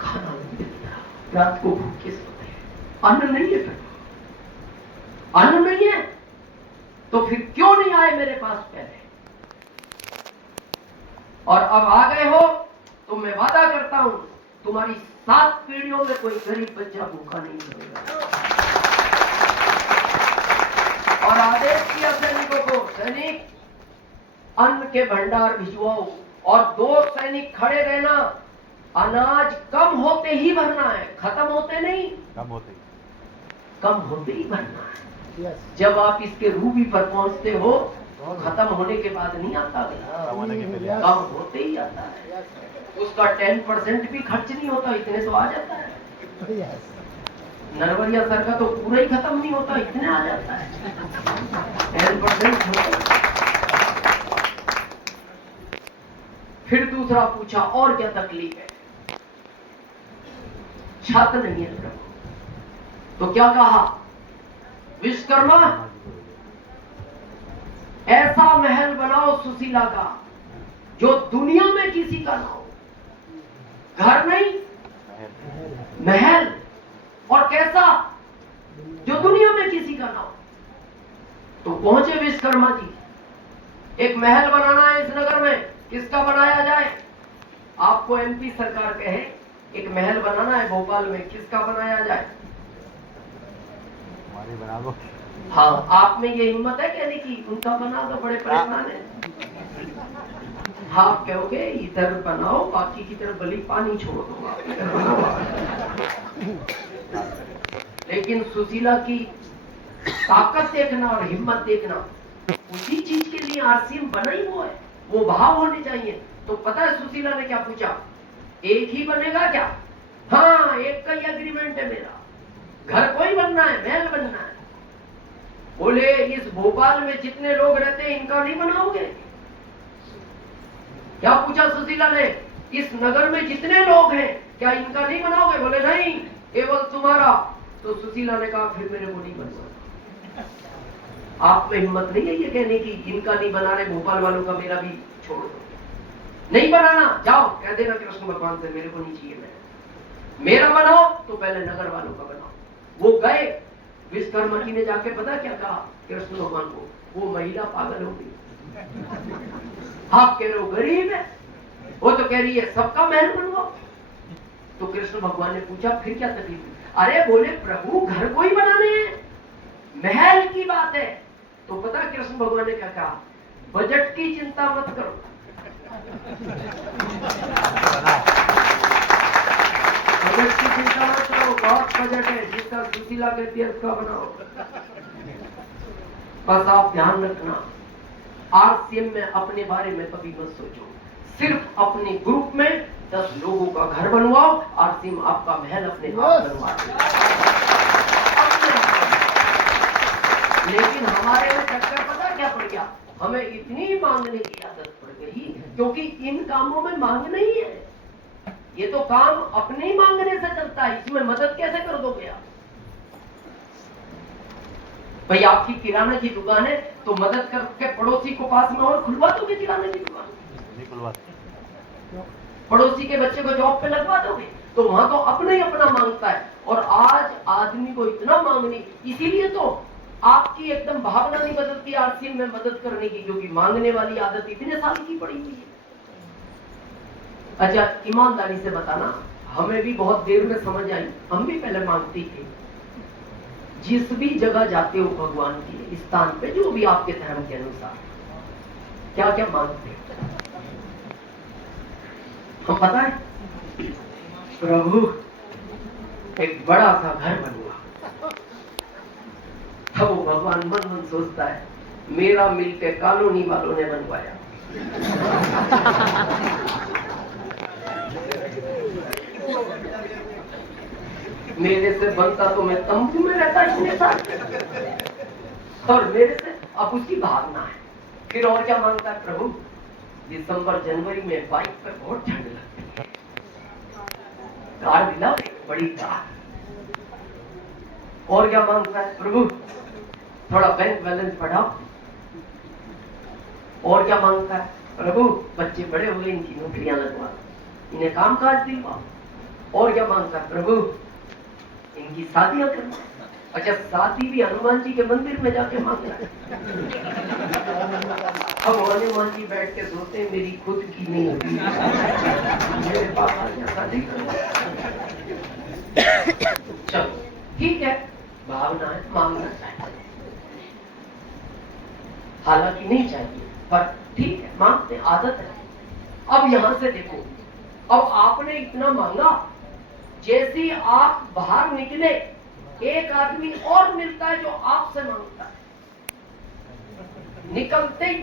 खाना नहीं मिलता, रात को भूखे सोते हैं, अन्न नहीं है प्रभु, अन्न नहीं है तो फिर क्यों नहीं आए मेरे पास पहले? और अब आ गए हो तो मैं वादा करता हूं तुम्हारी 7 पीढ़ियों में कोई गरीब बच्चा भूखा नहीं रहेगा। और आदेश किया सैनिकों को, सैनिक अन्न के भंडार भिजवाओ और 2 सैनिक खड़े रहना। अनाज कम होते ही भरना है, खत्म होते नहीं, कम होते ही भरना है। जब आप इसके रूबी पर पहुंचते हो, खत्म होने के बाद नहीं आता, कम होते ही आता है। उसका 10% भी खर्च नहीं होता, इतने तो आ जाता है। नरवरिया सर का तो पूरा ही खत्म नहीं होता, इतने आ जाता है, 10% होता है। फिर दूसरा पूछा, और क्या तकलीफ है? छत नहीं है प्रभु। तो क्या कहा? विश्वकर्मा, ऐसा महल बनाओ सुशीला का जो दुनिया में किसी का ना हो। घर नहीं, महल। और कैसा? जो दुनिया में किसी का ना हो। तो पहुंचे विश्वकर्मा जी, एक महल बनाना है इस नगर में, किसका बनाया जाए? आपको एमपी सरकार कहे एक महल बनाना है भोपाल में, किसका बनाया जाए? हमारी बना दो। हाँ, आप में ये हिम्मत है कहने की उनका बना दो, बड़े परेशान है। आप कहोगे इधर बनाओ, बाकी की तरफ बली पानी छोड़ दूंगा, इधर बनाओ। लेकिन सुशीला की ताकत देखना और हिम्मत देखना, उसी चीज के लिए आरसीएम बना ही वो है, वो भाव होने चाहिए। तो पता है सुशीला ने क्या पूछा? एक ही बनेगा क्या? हाँ, एक का ही एग्रीमेंट है मेरा, घर कोई बनना है, महल बनना है। बोले इस भोपाल में जितने लोग रहते हैं इनका नहीं बनाओगे? क्या पूछा सुशीला ने? इस नगर में जितने लोग हैं क्या इनका नहीं बनाओगे? बोले नहीं, केवल तुम्हारा। तो सुशीला ने कहा फिर मेरे को नहीं बनवाना। आप में हिम्मत नहीं है ये कहने की इनका नहीं बना रहे, भोपाल वालों का मेरा भी छोड़ दो, नहीं बनाना, जाओ कह देना कृष्ण भगवान से मेरे को नहीं चाहिए, मेरा बनाओ तो पहले नगर वालों का बनाओ। वो गए, विश्वकर्मा जी ने जाके पता क्या कहा कृष्ण भगवान को? वो महिला पागल हो गई। आप कह रहे हो गरीब है, वो तो कह रही है सबका महल बनवाओ। तो कृष्ण भगवान ने पूछा फिर क्या तकलीफ है? अरे बोले प्रभु घर कोई बनाने हैं, महल की बात है। तो पता कृष्ण भगवान ने क्या कहा? बजट की चिंता मत करो, बजट की चिंता मत करो, बहुत बजट है, जिसका सुशीला कहती है उसका बनाओ। बस आप ध्यान रखना, आरसीएम में अपने बारे में कभी मत सोचो, सिर्फ अपने ग्रुप में 10 लोगों का घर बनवाओ, आरसीएम आपका महल अपने हाथ बनवा दे। लेकिन हमारे में चक्कर पता क्या पड़ गया? हमें इतनी मांगने की आदत पड़ गई, क्योंकि इन कामों में मांग नहीं है। ये तो काम अपने ही मांगने से चलता है, इसमें मदद कैसे कर दोगे आप? भाई आपकी किराना की दुकान है तो मदद करके पड़ोसी को पास में और खुलवा दोगे किराने की दुकान? नहीं खुलवा। पड़ोसी के बच्चे को जॉब पे लगवा दोगे? तो वहां तो अपना ही अपना मांगता है। और आज आदमी को इतना मांगनी, इसीलिए तो आपकी एकदम भावना नहीं बदलती आरसीएम में मदद करने की, क्योंकि मांगने वाली आदत इतने साल की पड़ी हुई है। अच्छा ईमानदारी से बताना, हमें भी बहुत देर में समझ आई, हम भी पहले मांगते थे। जिस भी जगह जाते हो भगवान के स्थान पे, जो भी आपके धर्म के अनुसार, क्या क्या मांगते हो? हम पता है, प्रभु एक बड़ा सा घर बनवा। अब वो भगवान मन मन सोचता है मेरा मिलके कॉलोनी वालों ने बनवाया। मेरे से बनता तो मैं तंबू में रहता इतने साल, और मेरे से अब उसकी भावना है। फिर और क्या मांगता है प्रभु? दिसंबर जनवरी में बाइक पर बहुत ठंड लगती है, कार दिलाओ, बड़ी कार। और क्या मांगता है प्रभु? थोड़ा बैंक बैलेंस बढ़ाओ। और क्या मांगता है प्रभु? बच्चे बड़े हो गए, इनकी नौकरियां लगवा, इन्हें काम काज दिलवाओ। और क्या मांगता है प्रभु? इनकी शादियां करना। अच्छा शादी भी हनुमान जी के मंदिर में जाके मांगना है। अब हनुमान जी बैठ के सोचते हैं मेरी खुद की नहीं होती, मेरे पापा ने शादी करना। चलो ठीक है, भावना है, मांगना चाहिए, हालांकि नहीं चाहिए पर ठीक है, मांगते, आदत है। अब यहां से देखो, अब आपने इतना मांगा, जैसे ही आप बाहर निकले एक आदमी और मिलता है जो आपसे मांगता है। निकलते ही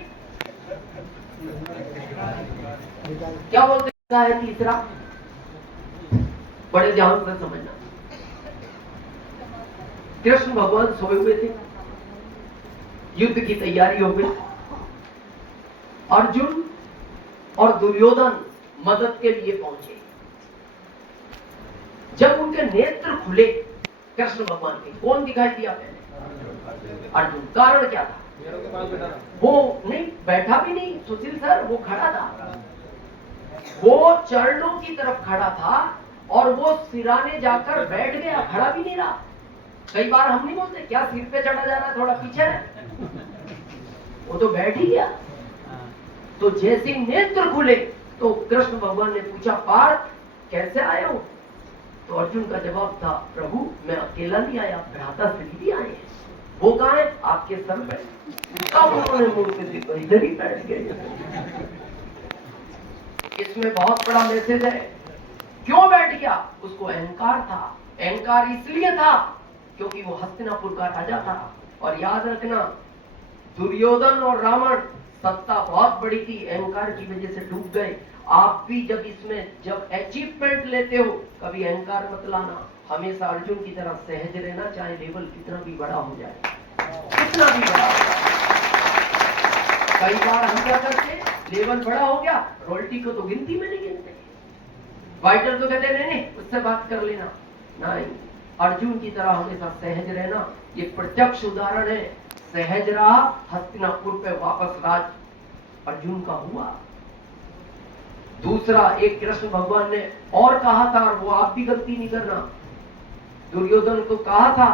क्या बोलते है तीसरा, बड़े ध्यान से समझना। कृष्ण भगवान सोए हुए थे, युद्ध की तैयारी हो गई, अर्जुन और दुर्योधन मदद के लिए पहुंचे। जब उनके नेत्र खुले कृष्ण भगवान के, कौन दिखाई दिया पहले? अर्जुन। कारण क्या था? वो नहीं बैठा भी नहीं सुशील सर, वो खड़ा था, वो चरणों की तरफ खड़ा था और वो सिराने जाकर बैठ गया, खड़ा भी नहीं रहा। कई बार हम नहीं बोलते क्या सिर पे चढ़ा जा रहा है, थोड़ा पीछे है, वो तो बैठ ही गया। तो जैसे नेत्र खुले तो कृष्ण भगवान ने पूछा, पार्थ कैसे आए हो? तो अर्जुन का जवाब था, प्रभु मैं अकेला नहीं आया, भ्राता श्री भी आए हैं। वो कहाँ है? आपके सर पे। तब उन्होंने मुंह पे देखा, इधर ही बैठ गए। इसमें बहुत बड़ा मैसेज है। क्यों बैठ गया? उसको अहंकार था। अहंकार इसलिए था क्योंकि वो हस्तिनापुर का राजा था। और याद रखना, दुर्योधन और रावण सत्ता बहुत बड़ी थी, अहंकार की वजह से डूब गए। आप भी जब इसमें जब अचीवमेंट लेते हो, कभी अहंकार मत लाना। हमेशा अर्जुन की तरह सहज रहना, चाहे लेवल कितना भी बड़ा हो जाए, कितना भी बड़ा हो जाए। कई बार हम क्या करते, लेवल बड़ा हो गया, रॉयल्टी को तो गिनती में नहीं गिनते। वाइटर तो कहते नहीं उससे बात कर लेना, नहीं। अर्जुन की तरह हमेशा सहज रहना, ये प्रत्यक्ष उदाहरण है। सहज रहा, हस्तिनापुर पे वापस राज अर्जुन का हुआ। दूसरा, एक कृष्ण भगवान ने और कहा था, और वो आप भी गलती नहीं करना, दुर्योधन को कहा था,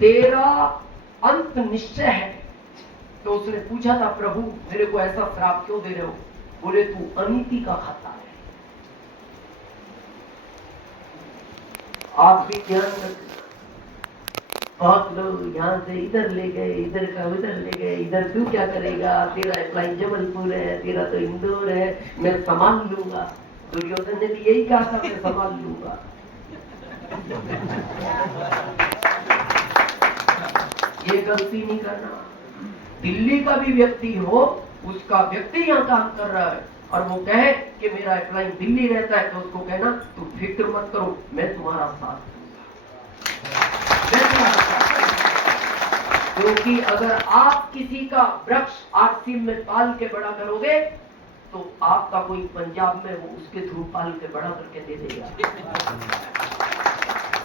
तेरा अंत निश्चय है। तो उसने पूछा था, प्रभु मेरे को ऐसा श्राप क्यों दे रहे हो? बोले तू अनीति का खाता है। आप भी ध्यान रखना, बहुत लोग यहाँ से इधर ले गए, इधर का उधर ले गए, इधर तू क्या करेगा, तेरा अप्लाई जबलपुर है, तेरा तो इंदौर है, मैं संभाल लूंगा। दुर्योधन ने भी यही कहा था, मैं संभाल लूंगा। ये गलती नहीं करना। दिल्ली का भी व्यक्ति हो, उसका व्यक्ति यहाँ काम कर रहा है और वो कहे कि मेरा अप्लाई दिल्ली रहता है, तो उसको कहना तू फिक्र मत करो, मैं तुम्हारा साथ दूंगा। क्योंकि अगर आप किसी का वृक्ष आरसी में पाल के बड़ा करोगे तो आपका कोई पंजाब में वो उसके थ्रू पाल के बड़ा करके दे देगा।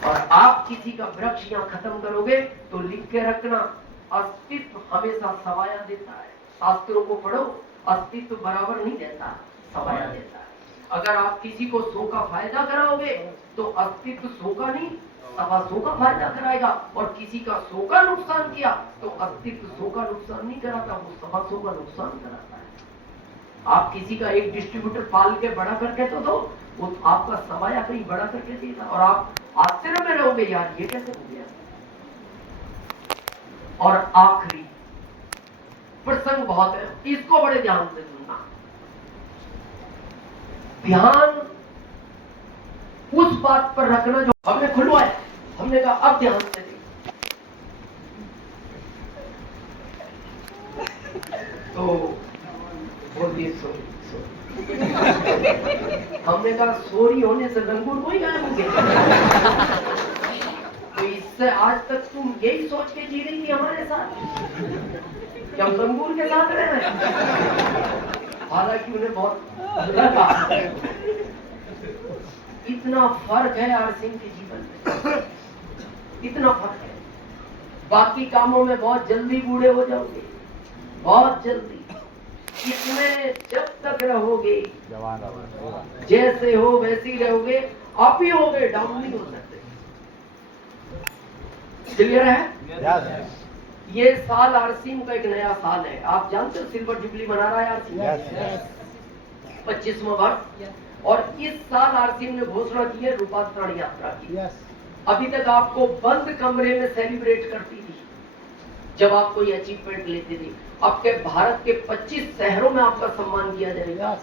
और आप किसी का वृक्ष यहाँ खत्म करोगे तो लिख के रखना, अस्तित्व हमेशा सवाया देता है। शास्त्रों को पढ़ो, अस्तित्व बराबर नहीं देता, सवाया देता है। अगर आप किसी को 100 का फायदा कराओगे तो अस्तित्व 100 का नहीं 125 का फायदा कराएगा, और किसी का 100 का नुकसान किया तो अस्तित्व 100 का नुकसान नहीं कराता, वो 125 का नुकसान कराता है। आप किसी का एक डिस्ट्रीब्यूटर पाल के बड़ा करके तो दो, वो आपका सवाया कहीं बड़ा करके देगा, और आप आश्चर्य में रहोगे, यार ये कैसे हो गया। और आखिरी प्रसंग बहुत है, इसको बड़े ध्यान से सुनना। ध्यान उस बात पर रखना जो हमने खुलवाया। हमने कहा अब ध्यान से देख। तो बोलिए सॉरी। हमने कहा सोरी होने से लंगूर कोई गायब हो गया। तो इससे आज तक तुम यही सोच के जी रही थी हमारे साथ कि हम लंगूर के साथ रह रहे हैं। हालांकि उन्हें बहुत लगा। इतना फर्क है आर सिंह के जीवन में, इतना फर्क है। बाकी कामों में बहुत जल्दी बूढ़े हो जाओगे, बहुत जल्दी। इसमें जब तक रहोगे जैसे हो वैसे ही रहोगे, आप ही होगे, डाउन नहीं हो सकते। क्लियर है? ये साल आरसीएम का एक नया साल है। आप जानते हो सिल्वर जुबली मना रहा है आरसीएम, 25वां वर्ष। और इस साल आरसीएम ने घोषणा की है रूपांतरण यात्रा की। अभी तक आपको बंद कमरे में सेलिब्रेट करती थी जब आप कोई अचीवमेंट लेते थे। आपके भारत के 25 शहरों में आपका सम्मान किया जाएगा।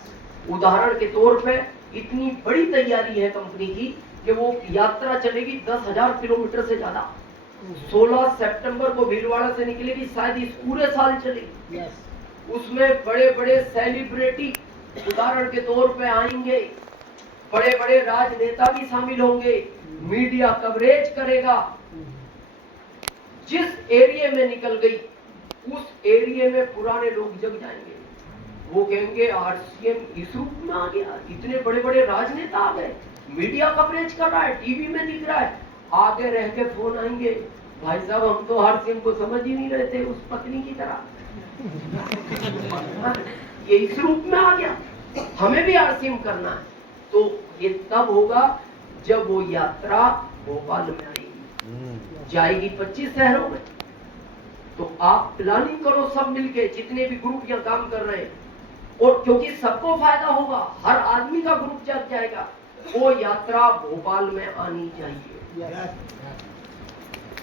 उदाहरण के तौर पे इतनी बड़ी तैयारी है कंपनी की कि वो यात्रा चलेगी 10,000 किलोमीटर से ज्यादा। 16 सितंबर को भीलवाड़ा से निकलेगी, शायद इस पूरे साल चलेगी। उसमें बड़े बड़े सेलिब्रिटी उदाहरण के तौर पे आएंगे, बड़े बड़े राजनेता भी शामिल होंगे, मीडिया कवरेज करेगा। जिस एरिया में निकल गई उस एरिया में पुराने लोग जग जाएंगे, वो कहेंगे आरसीएम इस रूप में आ गया, इतने बड़े बड़े राजनेता आ गए, मीडिया कवरेज कर रहा है, टीवी में दिख रहा है। आगे रह के फोन आएंगे, भाई साहब हम तो आरसीएम को समझ ही नहीं रहे थे, उस पत्नी की तरह ये इस रूप में आ गया, हमें भी आरसीएम करना है। तो ये तब होगा जब वो यात्रा भोपाल में आएगी, जाएगी 25 शहरों में। तो आप प्लानिंग करो सब मिलके, जितने भी ग्रुप यहाँ काम कर रहे हैं, और क्योंकि सबको फायदा होगा, हर आदमी का ग्रुप जब जाएगा, वो यात्रा भोपाल में आनी चाहिए।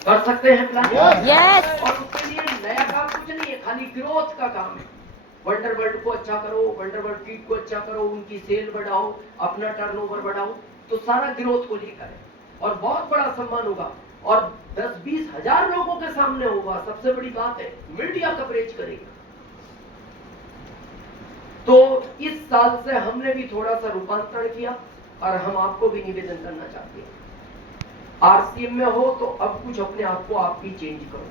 कर सकते हैं प्लान? और उसके लिए नया काम कुछ नहीं है, खाली ग्रोथ का काम है। वंडरवर्ल्ड को अच्छा करो, वंडरवर्ल्ड फीड को अच्छा करो, उनकी सेल बढ़ाओ, अपना टर्नओवर बढ़ाओ, तो सारा ग्रोथ को लेकर है। और बहुत बड़ा सम्मान होगा, और 10-20 हजार लोगों के सामने होगा। सबसे बड़ी बात है, मीडिया कवरेज करेगा। तो इस साल से हमने भी थोड़ा सा रूपांतरण किया, और हम आपको भी निवेदन करना चाहते हैं, आरसीएम में हो तो अब कुछ अपने आप को आप भी चेंज करो।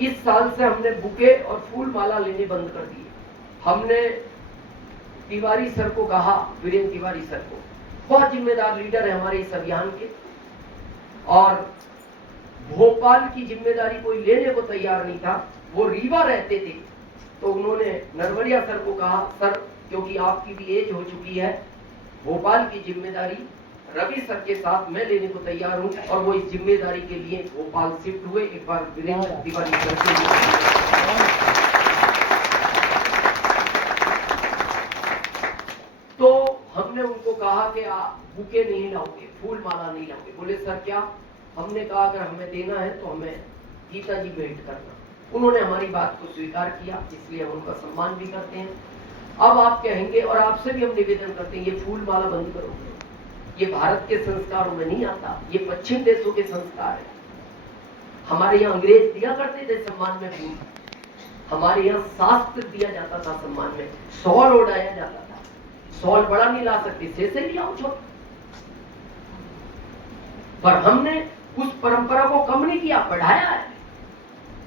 इस साल से हमने बुके और फूल माला लेने बंद कर दिए। हमने तिवारी सर को कहा, वीरेंद्र तिवारी सर को, बहुत जिम्मेदार लीडर है हमारे इस अभियान के, और भोपाल की जिम्मेदारी कोई लेने को तैयार नहीं था। वो रीवा रहते थे, तो उन्होंने नरवरिया सर को कहा, सर क्योंकि आपकी भी एज हो चुकी है, भोपाल की जिम्मेदारी रवि सर के साथ मैं लेने को तैयार हूं। और वो इस जिम्मेदारी के लिए भोपाल शिफ्ट हुए। एक बार वीरेंद्र तिवारी सर के लिए। तो हमने उनको कहा कि आप बुके नहीं लाओगे, फूल माला नहीं लाओगे। बोले सर क्या? हमने कहा अगर हमें देना है तो हमें गीता जी भेंट करना। उन्होंने हमारी बात को स्वीकार किया, इसलिए हम उनका सम्मान भी करते हैं। अब आप कहेंगे, और आपसे भी हम निवेदन करते हैं, ये फूल माला बंद करो। ये भारत के संस्कारों में नहीं आता, ये पश्चिम देशों के संस्कार है। हमारे यहाँ अंग्रेज दिया करते थे सम्मान में फूल, हमारे यहाँ शास्त्र दिया जाता था सम्मान में, शॉल ओढ़ाया जाता था। शॉल बड़ा नहीं ला सकते, से लिया छोटा। पर हमने उस परंपरा को कम नहीं किया, बढ़ाया है।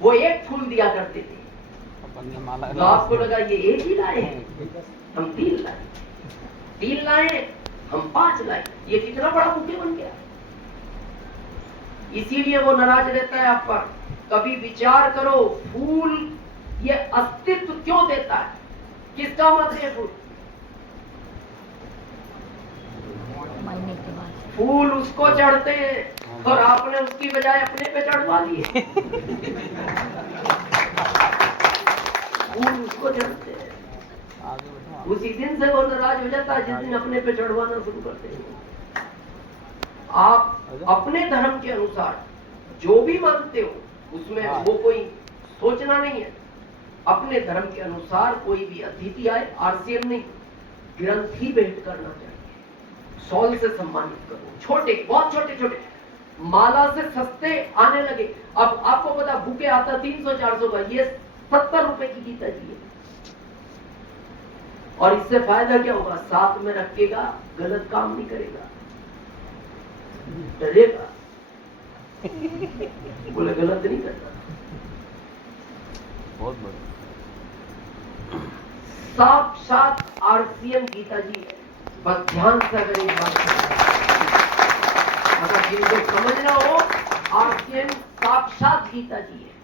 वो एक फूल दिया करते थे, तो आपको लगा ये एक ही लाए हैं, हम 3 लाए, 3 लाए, हम 5 लाए। ये कितना बड़ा बुके बन गया। इसीलिए वो नाराज रहता है आप पर। कभी विचार करो, फूल ये अस्तित्व क्यों देता है? किसका मत है फूल? फूल उसको चढ़ते हैं, और आपने उसकी बजाय अपने पे चढ़वा दिए। फूल उसको चढ़ते हैं, उसी दिन से वो नाराज हो जाता है जिस दिन अपने पे चढ़वाना शुरू करते हैं। आप अपने धर्म के अनुसार जो भी मानते हो, उसमें वो कोई सोचना नहीं है। अपने धर्म के अनुसार कोई भी अतिथि आए, आरसीएम नहीं, ग्रंथी भेंट करना चाहिए। शॉल से सम्मानित करो, छोटे, बहुत छोटे छोटे, माला से सस्ते आने लगे। अब आपको पता, बुके आता 300-400 का, ये 70 रुपए की गीता जी है। और इससे फायदा क्या होगा? साथ में रखेगा, गलत काम नहीं करेगा, डरेगा, बोले गलत नहीं करना। बहुत बढ़िया। साक्षात आरसीएम गीता जी है। बस ध्यान से अगर एक बात अगर जिनको समझना हो, आरसीएम साक्षात गीता जी है।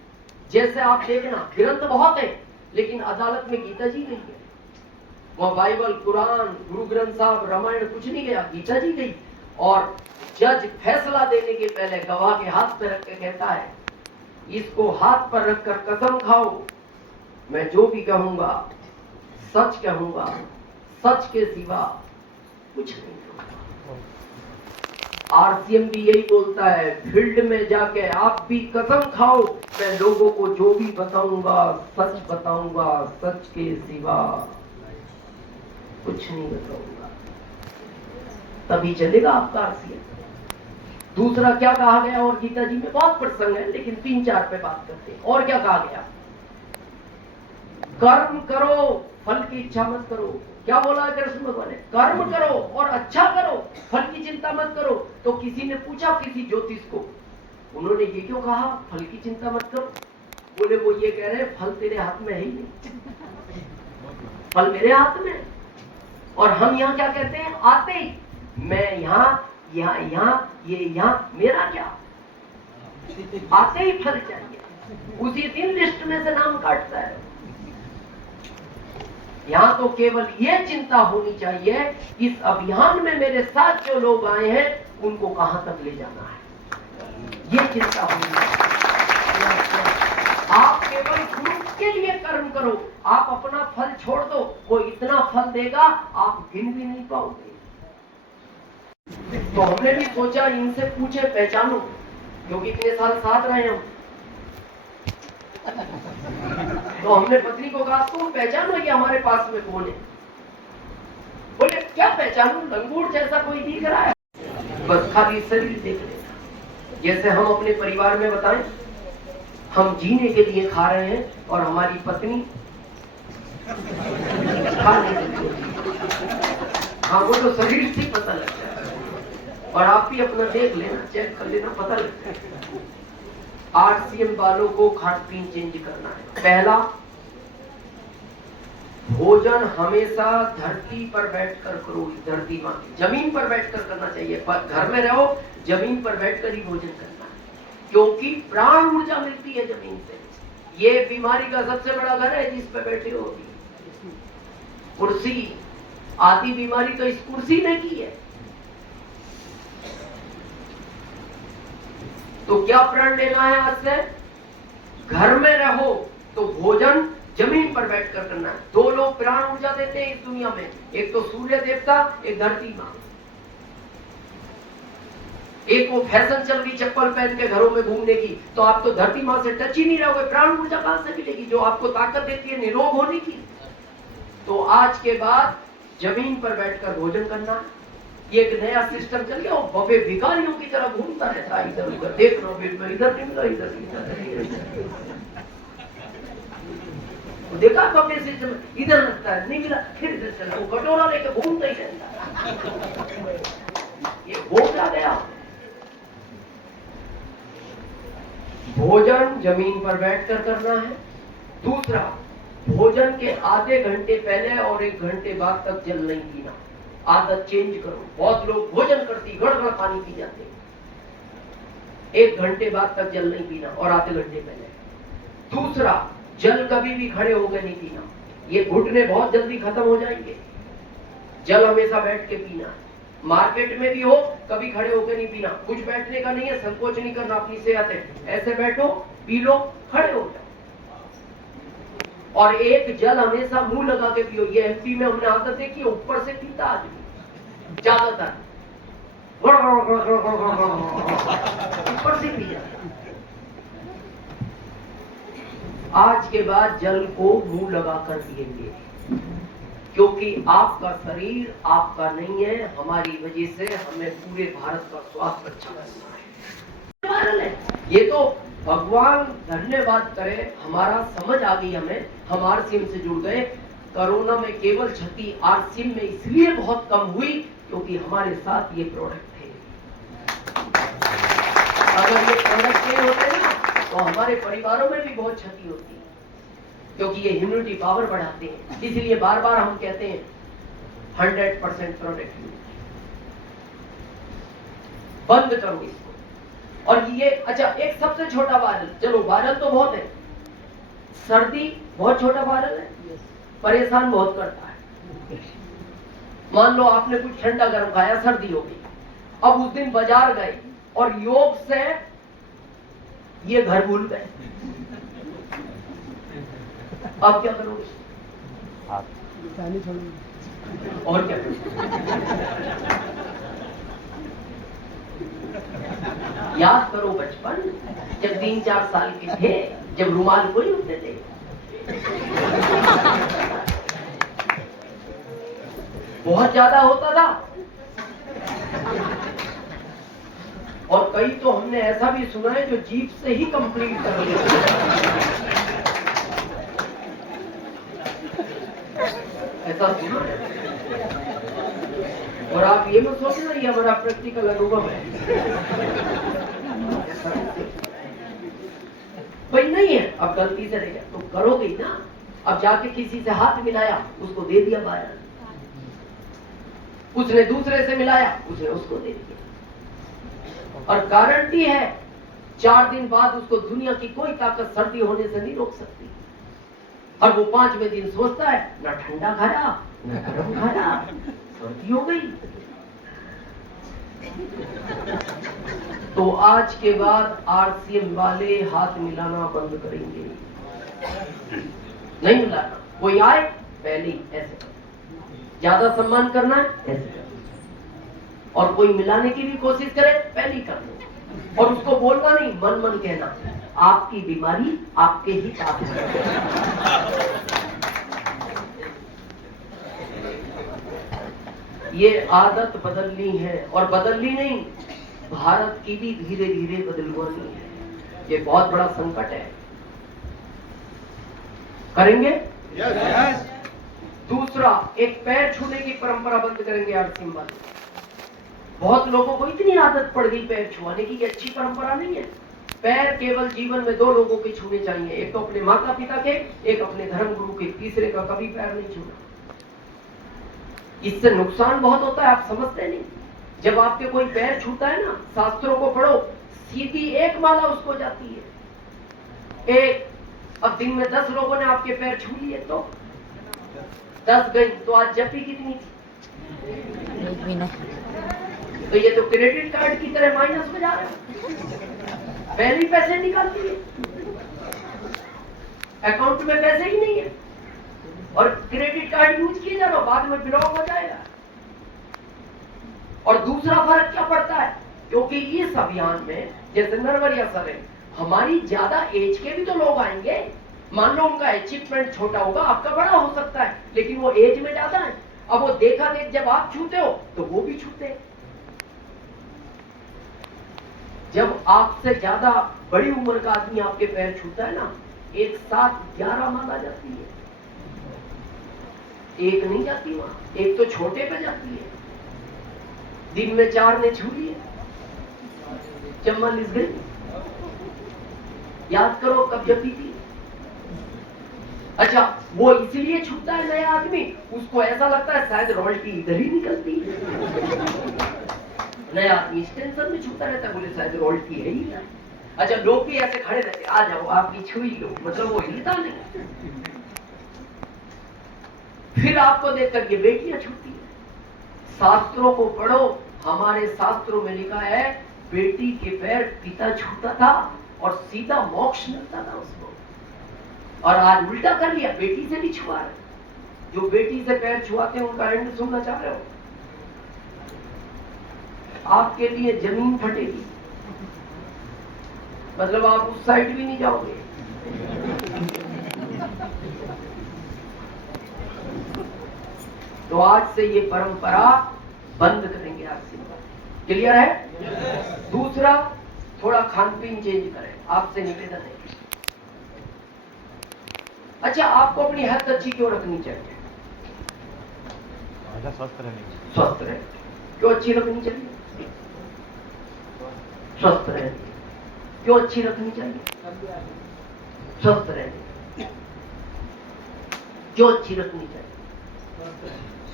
जैसे आप देखना, ग्रंथ बहुत है, लेकिन अदालत में गीता जी नहीं है। वह बाइबल, कुरान, गुरु ग्रंथ साहब, रामायण कुछ नहीं गया, गीता जी गई। और जज फैसला देने के पहले गवाह के हाथ पर रख के कहता है, इसको हाथ पर रखकर कसम खाओ, मैं जो भी कहूंगा सच कहूंगा, सच के सिवा कुछ नहीं कहूंगा। आरसीएम भी यही बोलता है, फील्ड में जाके आप भी कसम खाओ, मैं लोगों को जो भी बताऊंगा सच बताऊंगा, सच के सिवा कुछ नहीं बताऊंगा, तभी चलेगा आपका आरसीएम। दूसरा क्या कहा गया और गीता जी में बहुत प्रसंग है, लेकिन 3-4 पे बात करते हैं। और क्या कहा गया? कर्म करो, फल की इच्छा मत करो। क्या बोला है कृष्ण भगवान ने? कर्म करो और अच्छा करो, फल की चिंता मत करो। तो किसी ने पूछा किसी ज्योतिष को, उन्होंने ये क्यों कहा फल की चिंता मत करो? बोले वो ये कह रहे हैं फल तेरे हाथ में है ही नहीं, फल मेरे हाथ में। और हम यहाँ क्या कहते हैं? आते ही मैं यहाँ ये यहाँ, मेरा क्या? आते ही फल चाहिए, उसी दिन लिस्ट में से नाम काटता है। यहाँ तो केवल ये चिंता होनी चाहिए, इस अभियान में मेरे साथ जो लोग आए हैं उनको कहां तक ले जाना है, ये चिंता होनी चाहिए। आप केवल ग्रुप के लिए कर्म करो, आप अपना फल छोड़ दो, वो इतना फल देगा आप गिन भी नहीं पाओगे। तो हमने भी सोचा इनसे पूछे, पहचानो, क्योंकि इतने साल साथ रहे हम। तो हमने पत्नी को कहा तुम पहचानो ये हमारे पास में कौन है? बोले क्या पहचानू, लंगूर जैसा कोई दिख रहा है, बस खाली शरीर देख लेना। जैसे हम अपने परिवार में बताएं, हम जीने के लिए खा रहे हैं और हमारी पत्नी खाने के लिए। हाँ, वो तो शरीर से पता लगता है। और आप भी अपना देख लेना, चेक कर लेना, पता लगता है। आरसीएम वालों को खान पीन चेंज करना है। पहला, भोजन हमेशा धरती पर बैठकर करो, धरती मां की जमीन पर बैठकर करना चाहिए। पर घर में रहो, जमीन पर बैठकर ही भोजन करना है, क्योंकि प्राण ऊर्जा मिलती है जमीन से। ये बीमारी का सबसे बड़ा घर है जिस पे बैठे हो। कुर्सी, आधी बीमारी तो इस कुर्सी ने की है। तो क्या प्रण लेना है आज से? घर में रहो तो भोजन जमीन पर बैठकर करना है। 2 लोग प्राण ऊर्जा देते हैं इस दुनिया में, एक तो सूर्य देवता, एक धरती मां। एक वो फैशन चल रही चप्पल पहन के घरों में घूमने की, तो आप तो धरती मां से टच ही नहीं रहोगे, प्राण ऊर्जा कहां से मिलेगी जो आपको ताकत देती है निरोग होने की? तो आज के बाद जमीन पर बैठकर भोजन करना है। ये एक नया सिस्टम चल गया, वो बफे भिखारियों की तरह घूमता रहता है, इधर उधर देख लो, बिल इधर नहीं मिला, इधर देखा बफे सिस्टम, इधर लगता है नहीं मिला, फिर इधर चला, वो कटोरा लेके घूमता ही रहता है। ये हो क्या गया? भोजन जमीन पर बैठकर करना है। दूसरा, भोजन के आधे घंटे पहले और 1 घंटे बाद तक जल नहीं पीना। आदत चेंज करो। बहुत लोग भोजन करती गड़गड़ पानी पी जाते हैं। 1 घंटे बाद तक जल नहीं पीना और आधे घंटे पहले। दूसरा, जल कभी भी खड़े होकर नहीं पीना, ये घुटने बहुत जल्दी खत्म हो जाएंगे। जल हमेशा बैठ के पीना है। मार्केट में भी हो, कभी खड़े होकर नहीं पीना। कुछ बैठने का नहीं है, संकोच नहीं करना, अपनी सेहत है। ऐसे बैठो, पी लो, खड़े हो जाओ। और एक जल हमेशा मुंह लगा के पियो। ये एमपी में हमने आदत देखी, ऊपर से पीता आदमी ज्यादातर, ऊपर से पी जाता। आज के बाद जल को मुंह लगाकर पिएंगे, क्योंकि आपका शरीर आपका नहीं है, हमारी वजह से हमें पूरे भारत का स्वास्थ्य अच्छा करना है। ये तो भगवान धन्यवाद करे, हमारा समझ आ गई हमें, हम आरसीएम से जुड़ गए। कोरोना में केवल क्षति आरसीएम में इसलिए बहुत कम हुई क्योंकि हमारे साथ ये प्रोडक्ट थे। अगर ये प्रोडक्ट नहीं होते ना तो हमारे परिवारों में भी बहुत क्षति होती, क्योंकि ये इम्यूनिटी पावर बढ़ाते हैं। इसलिए बार बार हम कहते हैं 100% प्रोडक्ट बंद करो इसको। और ये अच्छा, एक सबसे छोटा वायरल, चलो वायरल तो बहुत है, सर्दी बहुत छोटा वायरल है, परेशान बहुत करता है। मान लो आपने कुछ ठंडा गर्म खाया, सर्दी हो गई, अब उस दिन बाजार गए और योग से ये घर भूल गए, अब क्या करोगे? छोड़ोगे। और क्या करोगे? याद करो बचपन, जब 3-4 साल के थे, जब रुमाल कोई होते थे। बहुत ज्यादा होता था। और कई तो हमने ऐसा भी सुना है जो जीप से ही कंप्लीट कर लेते। ऐसा सुना है। और आप ये मत सोचना ये हमारा प्रैक्टिकल अनुभव है, भाई नहीं है। अब गलती से रह गया तो करोगे ही ना। अब जाके किसी से हाथ मिलाया, उसको दे दिया बाहर, उसने दूसरे से मिलाया, उसने उसको दे दिया। और गारंटी है 4 दिन बाद उसको दुनिया की कोई ताकत सर्दी होने से नहीं रोक सकती। और वो 5वें दिन सोचता है ना ठंडा खाया ना गर्म खाया, सर्दी हो गई। तो आज के बाद आरसीएम वाले हाथ मिलाना बंद करेंगे, नहीं मिलाना। कोई आए पहले ही ऐसे कर, ज्यादा सम्मान करना है ऐसे कर, और कोई मिलाने की भी कोशिश करे पहले ही कर लो। और उसको बोलना नहीं, मन मन कहना, आपकी बीमारी आपके ही साथ है। ये आदत बदलनी है, और बदलनी नहीं, भारत की भी धीरे धीरे बदलवानी है। ये बहुत बड़ा संकट है। करेंगे? यस। दूसरा, एक पैर छूने की परंपरा बंद करेंगे आरसीएम वाले। बहुत लोगों को इतनी आदत पड़ गई पैर छुआने की, अच्छी परंपरा नहीं है। पैर केवल जीवन में 2 लोगों के छूने चाहिए, एक तो अपने माता पिता के, एक अपने धर्म गुरु के, तीसरे का कभी पैर नहीं छूना। इससे नुकसान बहुत होता है, आप समझते नहीं। जब आपके कोई पैर छूता है ना, शास्त्रों को पढ़ो, सीधी 1 माला उसको जाती है। एक, अब दिन में 10 लोगों ने आपके पैर छू लिए तो 10 गई, तो आज जपी कितनी थी? तो ये तो क्रेडिट कार्ड की तरह माइनस में जा रहे हो। पहले पैसे निकालती है, अकाउंट में पैसे ही नहीं है, और क्रेडिट कार्ड यूज किए जा रहा हो, बाद में ब्लॉक हो जाएगा। और दूसरा फर्क क्या पड़ता है, क्योंकि इस अभियान में जैसे नरवरिया सर है, हमारी ज्यादा एज के भी तो लोग आएंगे। मान लो उनका अचीवमेंट छोटा होगा, आपका बड़ा हो सकता है, लेकिन वो एज में ज्यादा है। अब वो देखा देख जब आप छूते हो तो वो भी छूते हैं। जब आपसे ज्यादा बड़ी उम्र का आदमी आपके पैर छूता है ना, एक साथ 11 माला जाती है। एक नहीं जाती वहां, एक तो छोटे पे जाती है। दिन में 4 ने छू लिए, चम्मा लिस गई। याद करो कब जपी थी। अच्छा, वो इसलिए छूता है नया आदमी, उसको ऐसा लगता है शायद रॉयल्टी इधर ही निकलती है। नया आदमी इस टेंशन में छूता रहता है, बोले शायद रॉयल्टी है ही। अच्छा, लोग भी ऐसे खड़े रहते, आ जाओ आप भी छू ही लो, मतलब वो हिलता नहीं। फिर आपको देखकर ये बेटियां छूती है। शास्त्रों को पढ़ो, हमारे शास्त्रों में लिखा है बेटी के पैर पिता छूता था और सीधा मोक्ष मिलता था उसको। और आज उल्टा कर लिया, बेटी से भी छुआ रहे। जो बेटी से पैर छुआते हैं उनका एंड सुनना चाह रहे हो? आपके लिए जमीन फटेगी, मतलब आप उस साइड भी नहीं जाओगे। तो आज से ये परंपरा बंद करेंगे आरसीएम। क्लियर है? दूसरा, थोड़ा खान पीन चेंज करें, आपसे निवेदन है। अच्छा, आपको अपनी हेल्थ अच्छी क्यों रखनी चाहिए? स्वस्थ रहने। स्वस्थ रहे क्यों अच्छी रखनी चाहिए? स्वस्थ रहे क्यों अच्छी रखनी चाहिए? स्वस्थ रहे क्यों अच्छी रखनी चाहिए?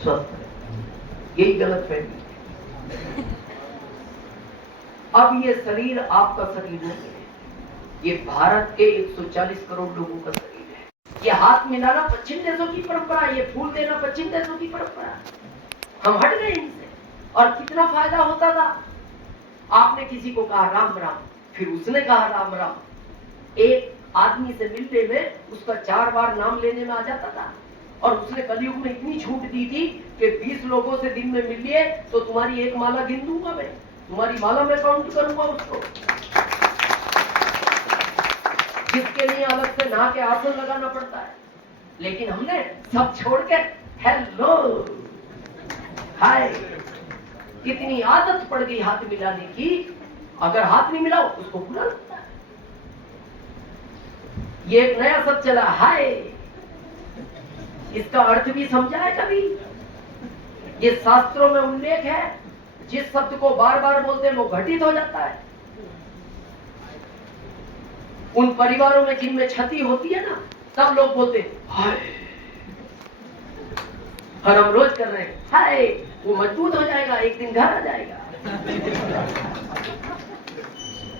स्वस्थ रहे। यही गलत फहमी है। अब ये शरीर आपका शरीर नहीं है, ये भारत के 140 करोड़ लोगों का शरीर है। ये हाथ मिलाना पश्चिम देशों की परंपरा, ये फूल देना पश्चिम देशों की परंपरा। हम हट गए इनसे, और कितना फायदा होता था। आपने किसी को कहा राम राम, फिर उसने कहा राम राम। एक आदमी से मिलने में उसका 4 बार नाम लेने में आ जाता था। और उसने कलयुग में इतनी छूट दी थी कि 20 लोगों से दिन में मिलिए तो तुम्हारी 1 माला गिन दूंगा मैं। तुम्हारी माला में काउंट करूंगा उसको, जिसके लिए अलग से नहा के आसन लगाना पड़ता है। लेकिन हमने सब छोड़ के हेलो हाय, कितनी आदत पड़ गई हाथ मिलाने की, अगर हाथ नहीं मिलाओ उसको बुरा लगता है। ये एक नया शब्द चला हाय, इसका अर्थ भी समझा है कभी? ये शास्त्रों में उल्लेख है, जिस शब्द को बार बार बोलते हैं वो घटित हो जाता है। उन परिवारों में जिनमें क्षति होती है ना, तब लोग बोलते हाय, और हम रोज कर रहे हैं हाय, वो मजबूत हो जाएगा, एक दिन घर आ जाएगा।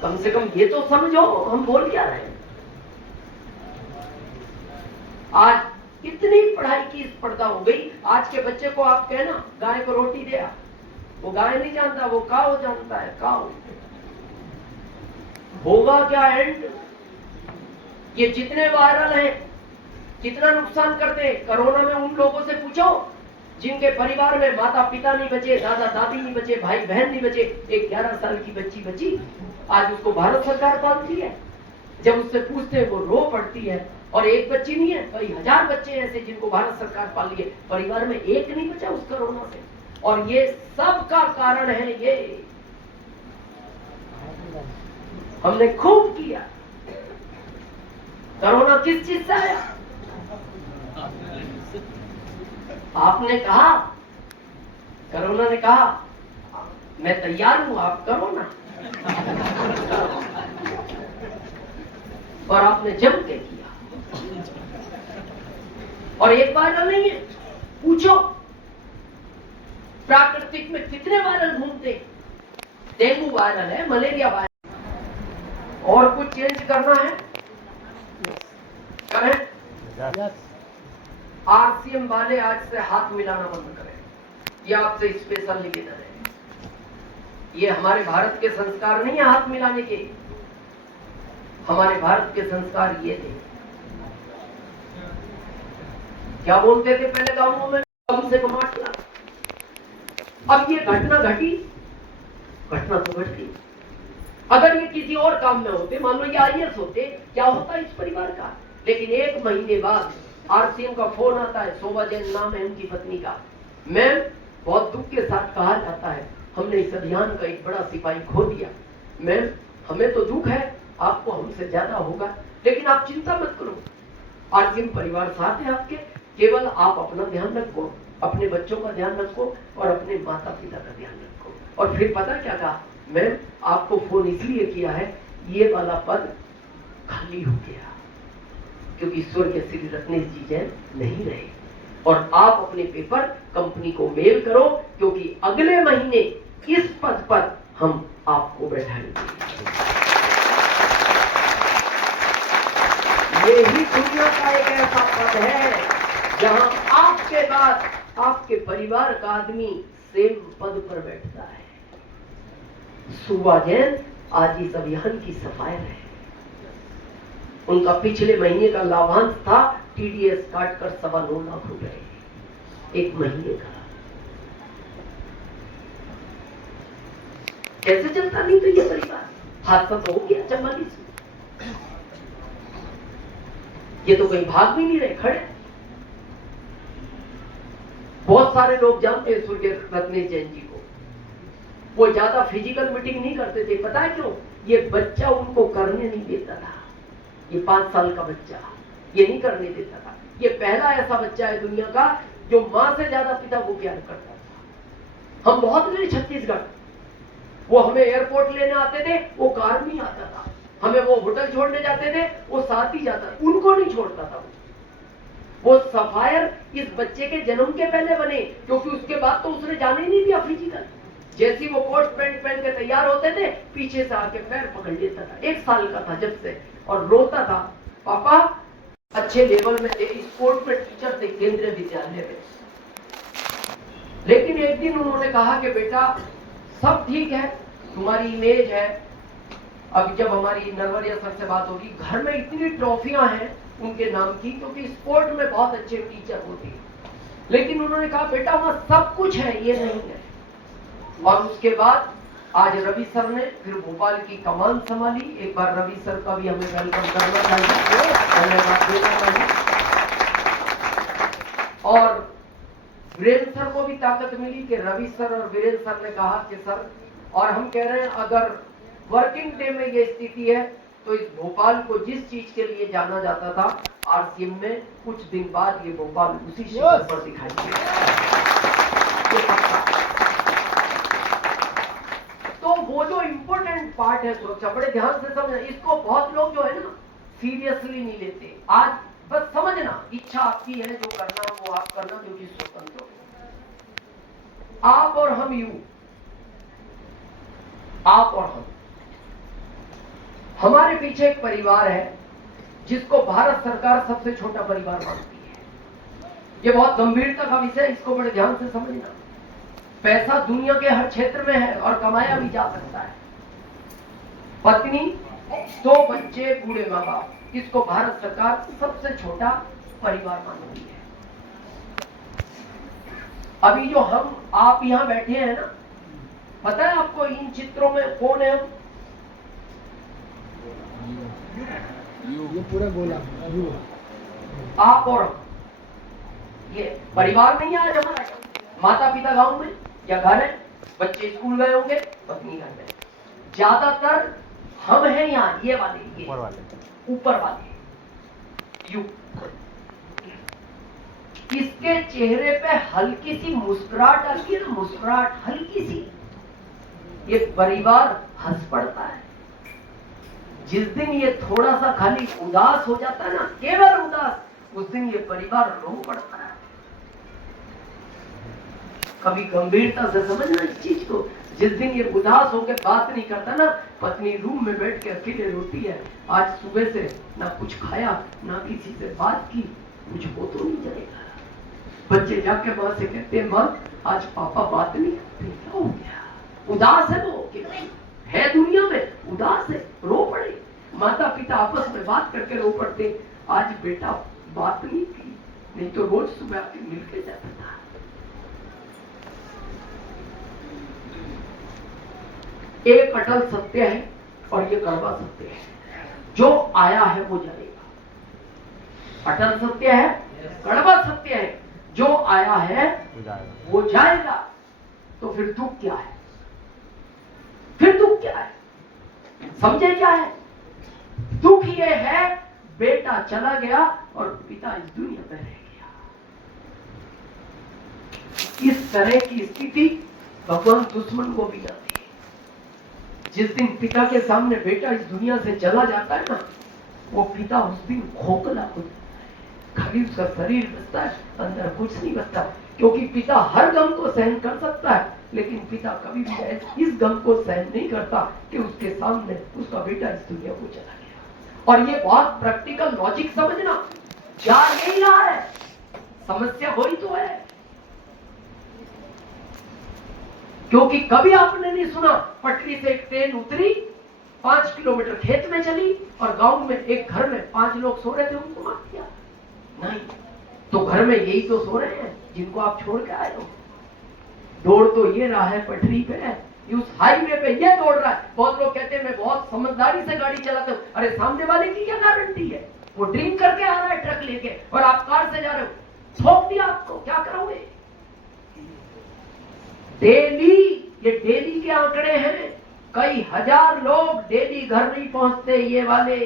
कम से कम ये तो समझो हम बोल क्या रहे हैं। आज इतनी पढ़ाई की स्पर्धा हो गई, आज के बच्चे को आप कहना गाय को रोटी दे, वो गाय नहीं जानता, वो काऊ जानता है, काऊ। होगा क्या एंड? ये जितने वायरल हैं, जितना नुकसान करते हैं, कोरोना में उन लोगों से पूछो जिनके परिवार में माता पिता नहीं बचे, दादा दादी नहीं बचे, भाई बहन नहीं बचे। एक 11 साल की बच्ची बची, आज उसको भारत सरकार पालती है। जब उससे पूछते हैं वो रो पड़ती है। और एक बच्ची नहीं है, कई हजार बच्चे ऐसे जिनको भारत सरकार पाल रही है, परिवार में एक नहीं बचा उस कोरोना से। और ये सब का कारण है ये हमने खूब किया। कोरोना किस चीज से आया? आपने कहा, कोरोना ने कहा मैं तैयार हूं, आप करो ना। और आपने जम के किया। और एक वायरल नहीं है, पूछो प्राकृतिक में कितने वायरल घूमते। डेंगू वायरल है, मलेरिया वायरल। और कुछ चेंज करना है, करें। आरसीएम वाले आज से हाथ मिलाना बंद करें। ये आपसे स्पेशल निवेदन है। ये हमारे भारत के संस्कार नहीं है हाथ मिलाने के। हमारे भारत के संस्कार ये थे, क्या बोलते थे पहले गांवों में, कम से कम 8 लाख। अब ये घटना घटी, घटना तो घट गई। अगर ये किसी और काम में होते, मान लो ये आईएएस होते, क्या होता इस परिवार का? लेकिन 1 महीने बाद आरसीएम का फोन आता है, शोभा जैन नाम है उनकी पत्नी का। मैम, बहुत दुख के साथ कहा जाता है हमने इस अभियान का एक बड़ा सिपाही खो दिया। मैम, हमें तो दुख है, आपको हमसे ज्यादा होगा, लेकिन आप चिंता मत करो, आरसीएम परिवार साथ है आपके। केवल आप अपना ध्यान रखो, अपने बच्चों का ध्यान रखो और अपने माता पिता का ध्यान रखो। और फिर पता क्या कहा? मैम, आपको फोन इसलिए किया है, ये वाला पद खाली हो गया क्योंकि ईश्वर के श्री रत्नेश जी जैन नहीं रहे। और आप अपने पेपर कंपनी को मेल करो, क्योंकि अगले महीने इस पद पर हम आपको बैठाएंगे। यही दुनिया का एक ऐसा पद है जहां आपके बाद आपके परिवार का आदमी सेम पद पर बैठता है। शोभा जैन आज इस अभियान की सफायर है। उनका पिछले महीने का लाभांश था टीडीएस काटकर 9.25 लाख रुपए, 1 महीने का। कैसे चलता नहीं तो ये परिवार? हादसा तो हो गया 44। ये तो कहीं भाग भी नहीं रहे, खड़े। बहुत सारे लोग जानते हैं स्वर्गीय रत्नेश जैन जी को। वो ज्यादा फिजिकल मीटिंग नहीं करते थे, पता है क्यों? ये बच्चा उनको करने नहीं देता था। ये 5 साल का बच्चा ये नहीं करने देता था। ये पहला ऐसा बच्चा है दुनिया का जो मां से ज्यादा पिता को प्यार करता था। हम बहुत गए छत्तीसगढ़, वो हमें एयरपोर्ट लेने आते थे, वो कार नहीं आता था। हमें वो होटल छोड़ने जाते थे, वो साथ ही जाता, उनको नहीं छोड़ता था। वो सफायर इस बच्चे के जन्म के पहले बने, क्योंकि उसके बाद तो उसने जाने ही नहीं दिया फिजिकल। जैसे वो कोट पैंट पहन के तैयार होते थे, पीछे से आके पैर पकड़ लेता था। 1 साल का था जब से, और रोता था। पापा अच्छे लेवल में थे, स्पोर्ट में टीचर थे केंद्रीय विद्यालय में। लेकिन एक दिन उन्होंने कहा कि बेटा सब ठीक है, तुम्हारी इमेज है। अब जब हमारी नरवरिया सर से बात होगी, घर में इतनी ट्रॉफियां हैं उनके नाम की, क्योंकि स्पोर्ट में बहुत अच्छे टीचर होते हैं। लेकिन उन्होंने कहा बेटा वहां सब कुछ है, ये नहीं है। और उसके बाद आज रवि सर ने फिर भोपाल की कमान संभाली। एक बार रवि सर का भी हमें वेलकम करना चाहिए, धन्यवाद देना चाहिए। और वीरेंद्र सर को भी ताकत मिली कि रवि सर और वीरेंद्र सर ने कहा कि सर, और हम कह रहे हैं अगर वर्किंग डे में ये स्थिति है तो इस भोपाल को जिस चीज के लिए जाना जाता था आरसीएम में कुछ दिन बाद ये भोपाल उसी शिखर पर दिखाई देगा। तो वो जो इम्पोर्टेंट पार्ट है सुरक्षा, बड़े ध्यान से समझना। इसको बहुत लोग जो है ना सीरियसली नहीं लेते। आज बस समझना, इच्छा आपकी है, जो करना वो आप करना, जो कि स्वतंत्र हो। आप और हम, यू, आप और हम, हमारे पीछे एक परिवार है जिसको भारत सरकार सबसे छोटा परिवार मानती है। ये बहुत गंभीरता का विषय है, इसको बड़े ध्यान से समझना। पैसा दुनिया के हर क्षेत्र में है और कमाया भी जा सकता है। पत्नी, 2 बच्चे, बूढ़े माँ बाप, इसको भारत सरकार सबसे छोटा परिवार मानती है। अभी जो हम आप यहां बैठे हैं ना, पता है आपको इन चित्रों में कौन है? ये पूरा गोला आप और हम, ये परिवार नहीं है आज हमारा। माता पिता गांव में या घर है, बच्चे स्कूल गए होंगे, पत्नी घर में। ज्यादातर हम हैं यहाँ, ये वाले, ये ऊपर वाले, यू। इसके चेहरे पे हल्की सी मुस्कुराहट आती है ना, मुस्कुराहट हल्की सी, ये परिवार हंस पड़ता है। जिस दिन ये थोड़ा सा खाली उदास हो जाता है ना, केवल उदास, उस दिन ये परिवार रो पड़ता है। कभी गंभीरता से समझना इस चीज को। जिस दिन ये उदास होकर बात नहीं करता ना, पत्नी रूम में बैठ के अकेले रोती है, आज सुबह से ना कुछ खाया, ना किसी से बात की, कुछ हो तो नहीं जाएगा। बच्चे जाके माँ से कहते हैं, माँ आज पापा बात नहीं करते, क्या हो गया? उदास है वो, है दुनिया में, उदास है, रो पड़े। माता पिता आपस में बात करके रो पड़ते, आज बेटा बात नहीं की, नहीं तो रोज सुबह आके मिल के जाता था। एक अटल सत्य है और ये कड़वा सत्य है, जो आया है वो जाएगा। अटल सत्य है, कड़वा सत्य है, जो आया है वो जाएगा। तो फिर दुख क्या है? फिर दुख क्या है? समझे क्या है? दुख ये है, बेटा चला गया और पिता इस दुनिया में रह गया। इस तरह की स्थिति भगवान दुश्मन को भी आती है। जिस दिन पिता के सामने बेटा इस दुनिया से चला जाता है ना, वो पिता उस दिन खोखला हो जाता है। खाली उसका शरीर बचता है, अंदर कुछ नहीं बचता। क्योंकि पिता हर गम को सहन कर सकता है, लेकिन पिता कभी भी इस गम को सहन नहीं करता कि उसके सामने उसका बेटा इस दुनिया को चला गया। और ये बहुत प्रैक्टिकल लॉजिक समझना, जा नहीं रहा है, समस्या वही तो है। क्योंकि कभी आपने नहीं सुना पटरी से एक ट्रेन उतरी, 5 किलोमीटर खेत में चली और गांव में एक घर में 5 लोग सो रहे थे, उनको मार दिया। नहीं, तो घर में यही तो सो रहे हैं जिनको आप छोड़ के आए हो। दौड़ तो ये रहा है पटरी पे, उस हाईवे पे ये दौड़ रहा है। बहुत लोग कहते हैं मैं बहुत समझदारी से गाड़ी चलाता हूं। अरे सामने वाले की क्या गारंटी है? वो ड्रिंक करके आ रहा है ट्रक लेके और आप कार से जा रहे हो, ठोक दिया आपको, क्या करोगे? डेली, ये डेली के आंकड़े हैं, कई हजार लोग डेली घर नहीं पहुंचते। ये वाले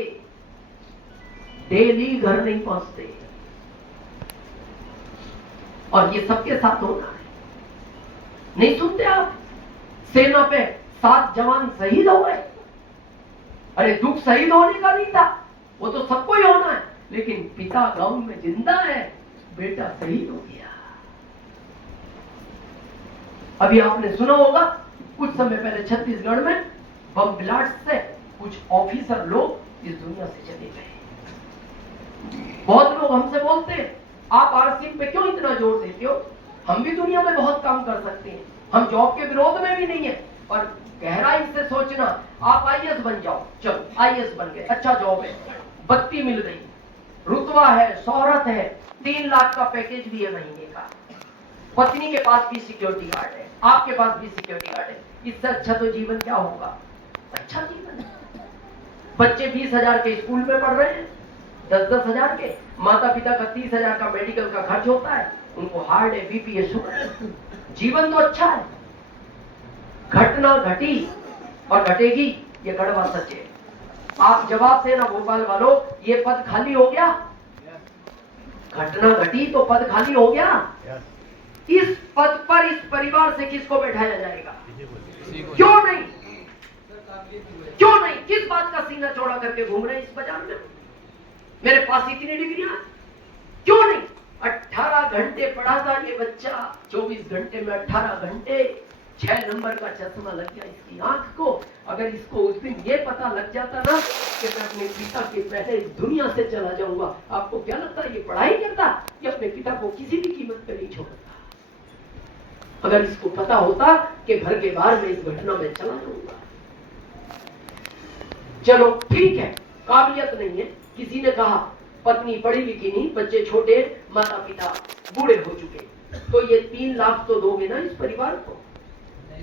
डेली घर नहीं पहुंचते और ये सबके साथ होना है। नहीं सुनते आप? सेना पे 7 जवान शहीद हो गए। अरे दुख शहीद होने का नहीं था, वो तो सबको ही होना है, लेकिन पिता गांव में जिंदा है, बेटा शहीद हो गया। अभी आपने सुना होगा कुछ समय पहले छत्तीसगढ़ में बम ब्लास्ट से कुछ ऑफिसर लोग इस दुनिया से चले गए। बहुत लोग हमसे बोलते हैं आप आरसीएम पे क्यों इतना जोर देते हो? हम भी दुनिया में बहुत काम कर सकते हैं, हम जॉब के विरोध में भी नहीं है। और गहराई से सोचना, आप आईएएस बन जाओ, चलो आईएएस बन गए, अच्छा जॉब है, बत्ती मिल गई, रुतबा है, शोहरत है, 3 लाख का पैकेज भी है महीने का, पत्नी के पास भी सिक्योरिटी गार्ड है, आपके पास भी सिक्योरिटी गार्ड है। इससे अच्छा तो जीवन क्या होगा? अच्छा जीवन। बच्चे 20,000 के स्कूल में पढ़ रहे हैं, 10-10 हजार के, माता पिता का 30,000 का मेडिकल का खर्च होता है, उनको हार्ट है, बीपी है, शुगर है। जीवन तो अच्छा है। घटना घटी और घटेगी, ये कड़वा सच है। आप जवाब देना भोपाल वालों, ये पद खाली हो गया? घटना घटी तो पद खाली हो गया। इस पद पर इस परिवार से किसको बैठाया जाएगा? क्यों नहीं? क्यों नहीं? किस बात का सीना चौड़ा करके घूम रहे हैं इस बाजार में? मेरे पास इतनी डिग्रियां, क्यों नहीं? 18 घंटे पढ़ा था ये बच्चा, 24 घंटे में 18 घंटे, 6 नंबर का चश्मा लग गया इसकी आंख को। अगर इसको उस दिन ये पता लग जाता ना कि मैं अपने पिता के पहले इस दुनिया से चला जाऊंगा, आपको क्या लगता है ये पढ़ाई करता? ये अपने पिता को किसी भी कीमत पे नहीं छोड़ता। अगर इसको पता होता कि भर के बार में इस घटना में चला जाऊंगा। चलो ठीक है, काबिलियत नहीं है। किसी ने कहा पत्नी पढ़ी लिखी नहीं, बच्चे छोटे, माता पिता बूढ़े हो चुके, तो ये 3 लाख तो दोगे ना इस परिवार को?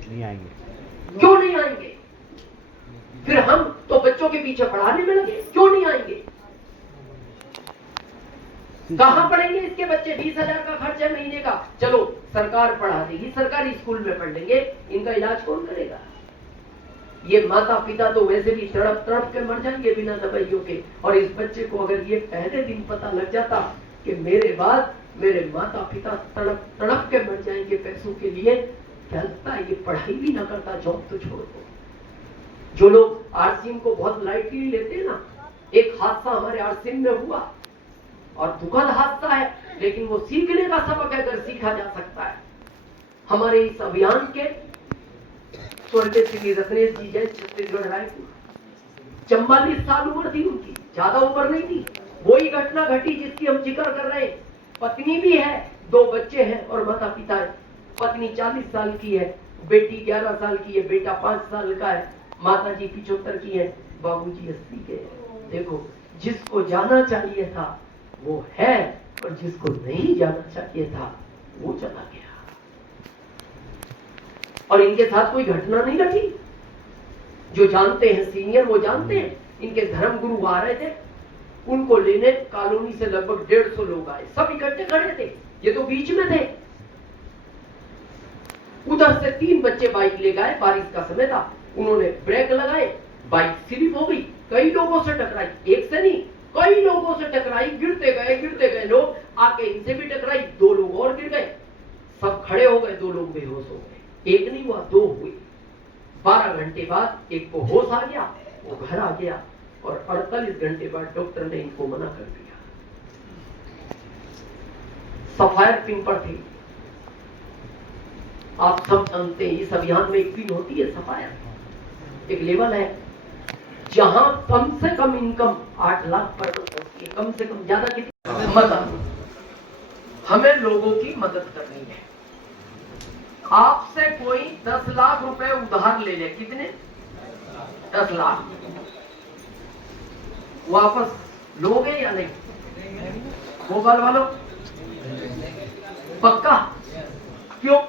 नहीं आएंगे। क्यों नहीं आएंगे? फिर हम तो बच्चों के पीछे पढ़ाने में लगे, क्यों नहीं आएंगे? कहां पढ़ेंगे इसके बच्चे? 20,000 का खर्च है महीने का, चलो सरकार पढ़ा देगी, सरकारी स्कूल में पढ़ लेंगे, इनका इलाज कौन करेगा? ये माता पिता तो वैसे भी तड़प तड़प के मर जाएंगे बिना दवाइयों के। और इस बच्चे को अगर ये पहले दिन पता लग जाता कि मेरे बाद मेरे माता पिता तड़प तड़प के मर जाएंगे पैसों के लिए, क्या लगता है ये पढ़ाई भी ना करता, जॉब तो छोड़ दो। जो लोग आरसीएम को बहुत लाइटली लेते हैं ना, एक हादसा हमारे आरसीएम में हुआ और दुखद हादसा है, लेकिन वो सीखने का सबक है, अगर सीखा जा सकता है। हमारे इस अभियान के स्वर्गीय श्री रत्नेश जी जैन, छत्तीसगढ़ रायपुर, 44 साल उम्र थी उनकी, ज्यादा उम्र नहीं थी। वही घटना घटी जिसकी हम जिक्र कर रहे हैं। पत्नी भी है, 2 बच्चे हैं और माता पिता है। पत्नी 40 साल की है, बेटी 11 साल की है, बेटा 5 साल का है, माता जी 75 की है, बाबूजी 80 के हैं। देखो, जिसको जाना चाहिए था वो है, और जिसको नहीं जाना चाहिए था वो चला गया। और इनके साथ कोई घटना नहीं घटी। जो जानते हैं सीनियर वो जानते हैं, इनके धर्म गुरु आ रहे थे, उनको लेने कॉलोनी से लगभग 150 लोग आए, सब इकट्ठे खड़े थे, ये तो बीच में थे। उधर से 3 बच्चे बाइक ले गए, बारिश का समय था, उन्होंने ब्रेक लगाए, बाइक स्लिप हो गई, कई लोगों से टकराई, एक से नहीं कई लोगों से टकराई, गिरते गए लोग, आके इनसे भी टकराई, 2 लोग और गिर गए, सब खड़े हो गए, 2 लोग बेहोश हो गए, एक नहीं हुआ 2 हुए। 12 घंटे बाद एक को होश आ गया, वो घर आ गया, और 48 घंटे बाद डॉक्टर ने इनको मना कर दिया। सफायर पिन पर थे, आप सब जानते हैं, इस अभियान में एक पिन होती है सफायर, एक लेवल है जहां कम से कम इनकम 8 लाख पर होती है, कम से कम, ज्यादा कितनी? मदद, हमें लोगों की मदद करनी है। आपसे कोई 10 लाख रुपए उधार ले ले, कितने? 10 लाख वापस लोगे या नहीं? मोबाइल वालों पक्का? क्यों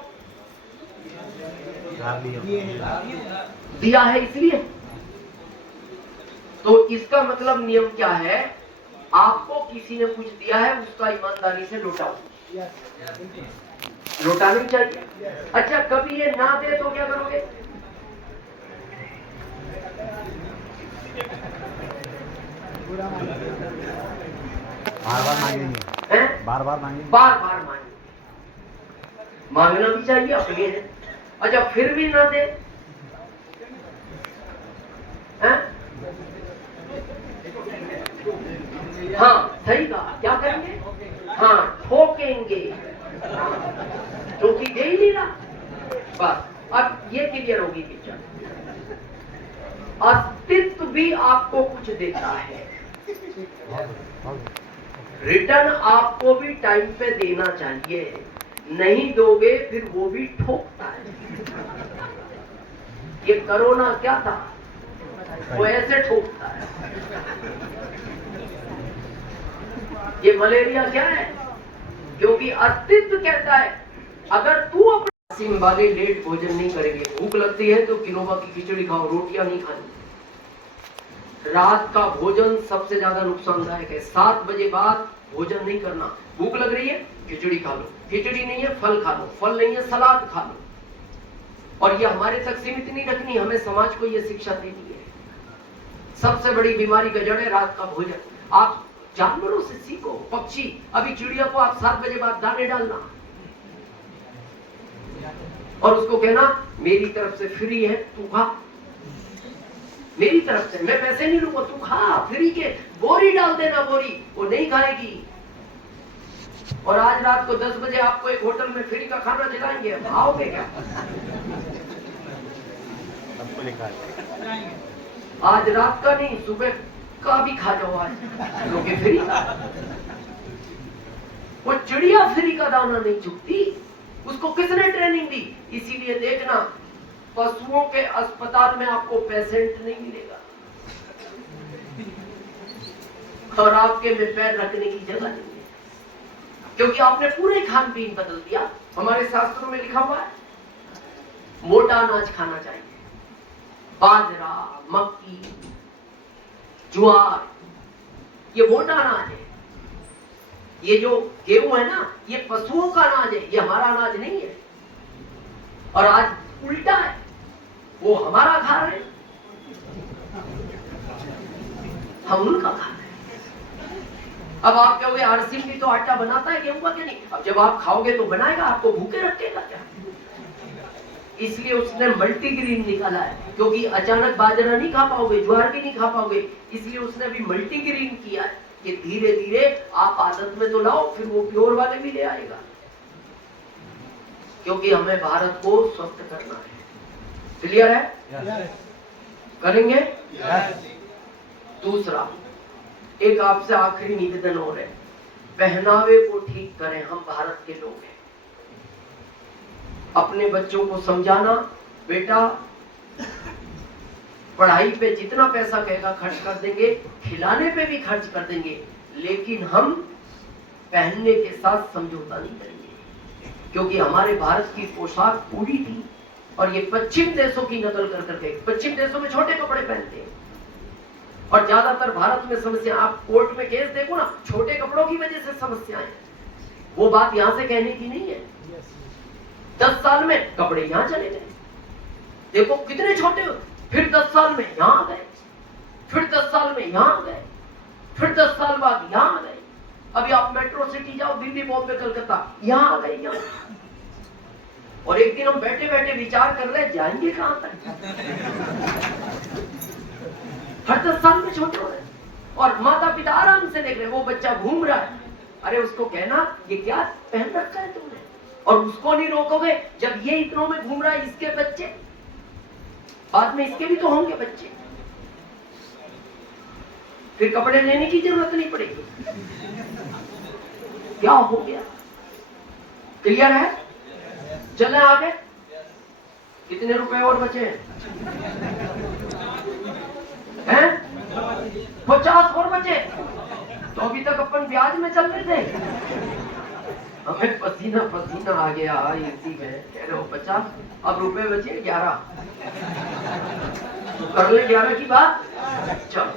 दिया है? इसलिए। तो इसका मतलब नियम क्या है? आपको किसी ने कुछ दिया है, उसका ईमानदारी से लौटाओ, लौटानी चाहिए। अच्छा, कभी ये ना दे तो क्या करोगे? बार-बार मांगेंगे, बार-बार मांगेंगे, बार-बार मांगेंगे, मांगना भी चाहिए, अपने हैं। अच्छा, फिर भी ना दे, हैं? हाँ, सही कहा, क्या करेंगे? हाँ, ठोकेंगे, क्योंकि दे ही नहीं रहा। बस अब ये क्लियर होगी पिक्चर। अस्तित्व भी आपको कुछ देता है, रिटर्न आपको भी टाइम पे देना चाहिए, नहीं दोगे फिर वो भी ठोकता है। ये कोरोना क्या था? वो ऐसे ठोकता है। ये मलेरिया क्या है? क्योंकि अस्तित्व कहता है अगर तू अपने सिम वाले लेट भोजन नहीं करेंगे। भूख लगती है तो किनोवा की खिचड़ी खाओ, रोटियां नहीं खानी। रात का भोजन सबसे ज्यादा नुकसानदायक है। 7 बजे बाद भोजन नहीं करना। भूख लग रही है खिचड़ी खा लो, खिचड़ी नहीं है फल खा लो, फल नहीं है सलाद खा लो। और ये हमारे तक सीमित नहीं रखनी, हमें समाज को ये शिक्षा देनी है। सबसे बड़ी बीमारी का जड़ है रात का भोजन। आप जानवरों से सीखो। पक्षी, अभी चिड़िया को आप 7 बजे बाद दाने डालना और उसको कहना मेरी तरफ से फ्री है, तू खा। मेरी तरफ से, मैं पैसे नहीं लूंगा, तू खा, फ्री के। बोरी डाल देना, बोरी, वो नहीं खाएगी। और आज रात को 10 बजे आपको एक होटल में फ्री का खाना दिलाएंगे, खाओगे क्या? सबको लिखा है। आज रात का नहीं, सुबह का भी खा जाओ आज, क्योंकि फ्री का। वो चिड़िया फ्री का दाना नहीं चुगती, उसको किसने ट्रेनिंग दी? इसीलिए देखना पशुओं के अस्पताल में आपको पेशेंट नहीं मिलेगा और आपके में पैर रखने की जगह नहीं है, क्योंकि आपने पूरे खान पीन बदल दिया। हमारे शास्त्रों में लिखा हुआ है मोटा अनाज खाना चाहिए। बाजरा, मक्की, ज्वार, ये मोटा अनाज है। ये जो गेहूं है ना, ये पशुओं का अनाज है, ये हमारा अनाज नहीं है। और आज उल्टा है, वो हमारा खा रहे हैं, हम उनका खा रहे हैं। अब आप कहोगे हरसिम भी तो आटा बनाता है गेहूं का, क्या नहीं? अब जब आप खाओगे तो बनाएगा, आपको भूखे रखेगा क्या? इसलिए उसने मल्टीग्रेन निकाला है, क्योंकि अचानक बाजरा नहीं खा पाओगे, ज्वार भी नहीं खा पाओगे। इसलिए उसने भी मल्टीग्रेन किया है कि धीरे धीरे आप आदत में तो लाओ, फिर वो प्योर वाले भी ले आएगा। क्योंकि हमें भारत को स्वस्थ करना है। क्लियर है? करेंगे? दूसरा, एक आपसे आखिरी निवेदन हो रहे, पहनावे को ठीक करें। हम भारत के लोग हैं। अपने बच्चों को समझाना, बेटा पढ़ाई पे जितना पैसा कहेगा खर्च कर देंगे, खिलाने पे भी खर्च कर देंगे, लेकिन हम पहनने के साथ समझौता नहीं करेंगे। क्योंकि हमारे भारत की पोशाक पूरी थी और ये पश्चिम देशों की नकल कर करके, पश्चिम देशों में छोटे कपड़े पहनते हैं और ज्यादातर भारत में समस्या, आप कोर्ट में केस देखो ना, छोटे कपड़ों की वजह से समस्याएं। वो बात यहां से कहने की नहीं है। 10 साल में कपड़े यहां चले गए, देखो कितने छोटे हो, फिर 10 साल में यहां आ गए, फिर 10 साल में यहां आ गए, फिर 10 साल बाद यहां आ गए। अभी आप मेट्रो सिटी जाओ, दिल्ली, बॉम्बे, कलकत्ता, यहां आ गए, यहां। और एक दिन हम बैठे बैठे विचार कर रहे जाएंगे कहां तक। हर 10 साल में छोटे हो रहे और माता पिता आराम से देख रहे, वो बच्चा घूम रहा है। अरे उसको कहना ये क्या पहन रखा है तुमने, और उसको नहीं रोकोगे। जब ये इतनों में घूम रहा है, इसके बच्चे, बाद में इसके भी तो होंगे बच्चे, फिर कपड़े लेने की जरूरत नहीं पड़ेगी। क्या हो गया? क्लियर है? चले आगे। कितने रुपए और बचे हैं? 50 और बचे। तो अभी तक अपन ब्याज में चल रहे थे, हमें पसीना पसीना आ गया इसी में। कह रहे हो 50, अब रुपए बचे 11, तो कर ले 11 की बात। चलो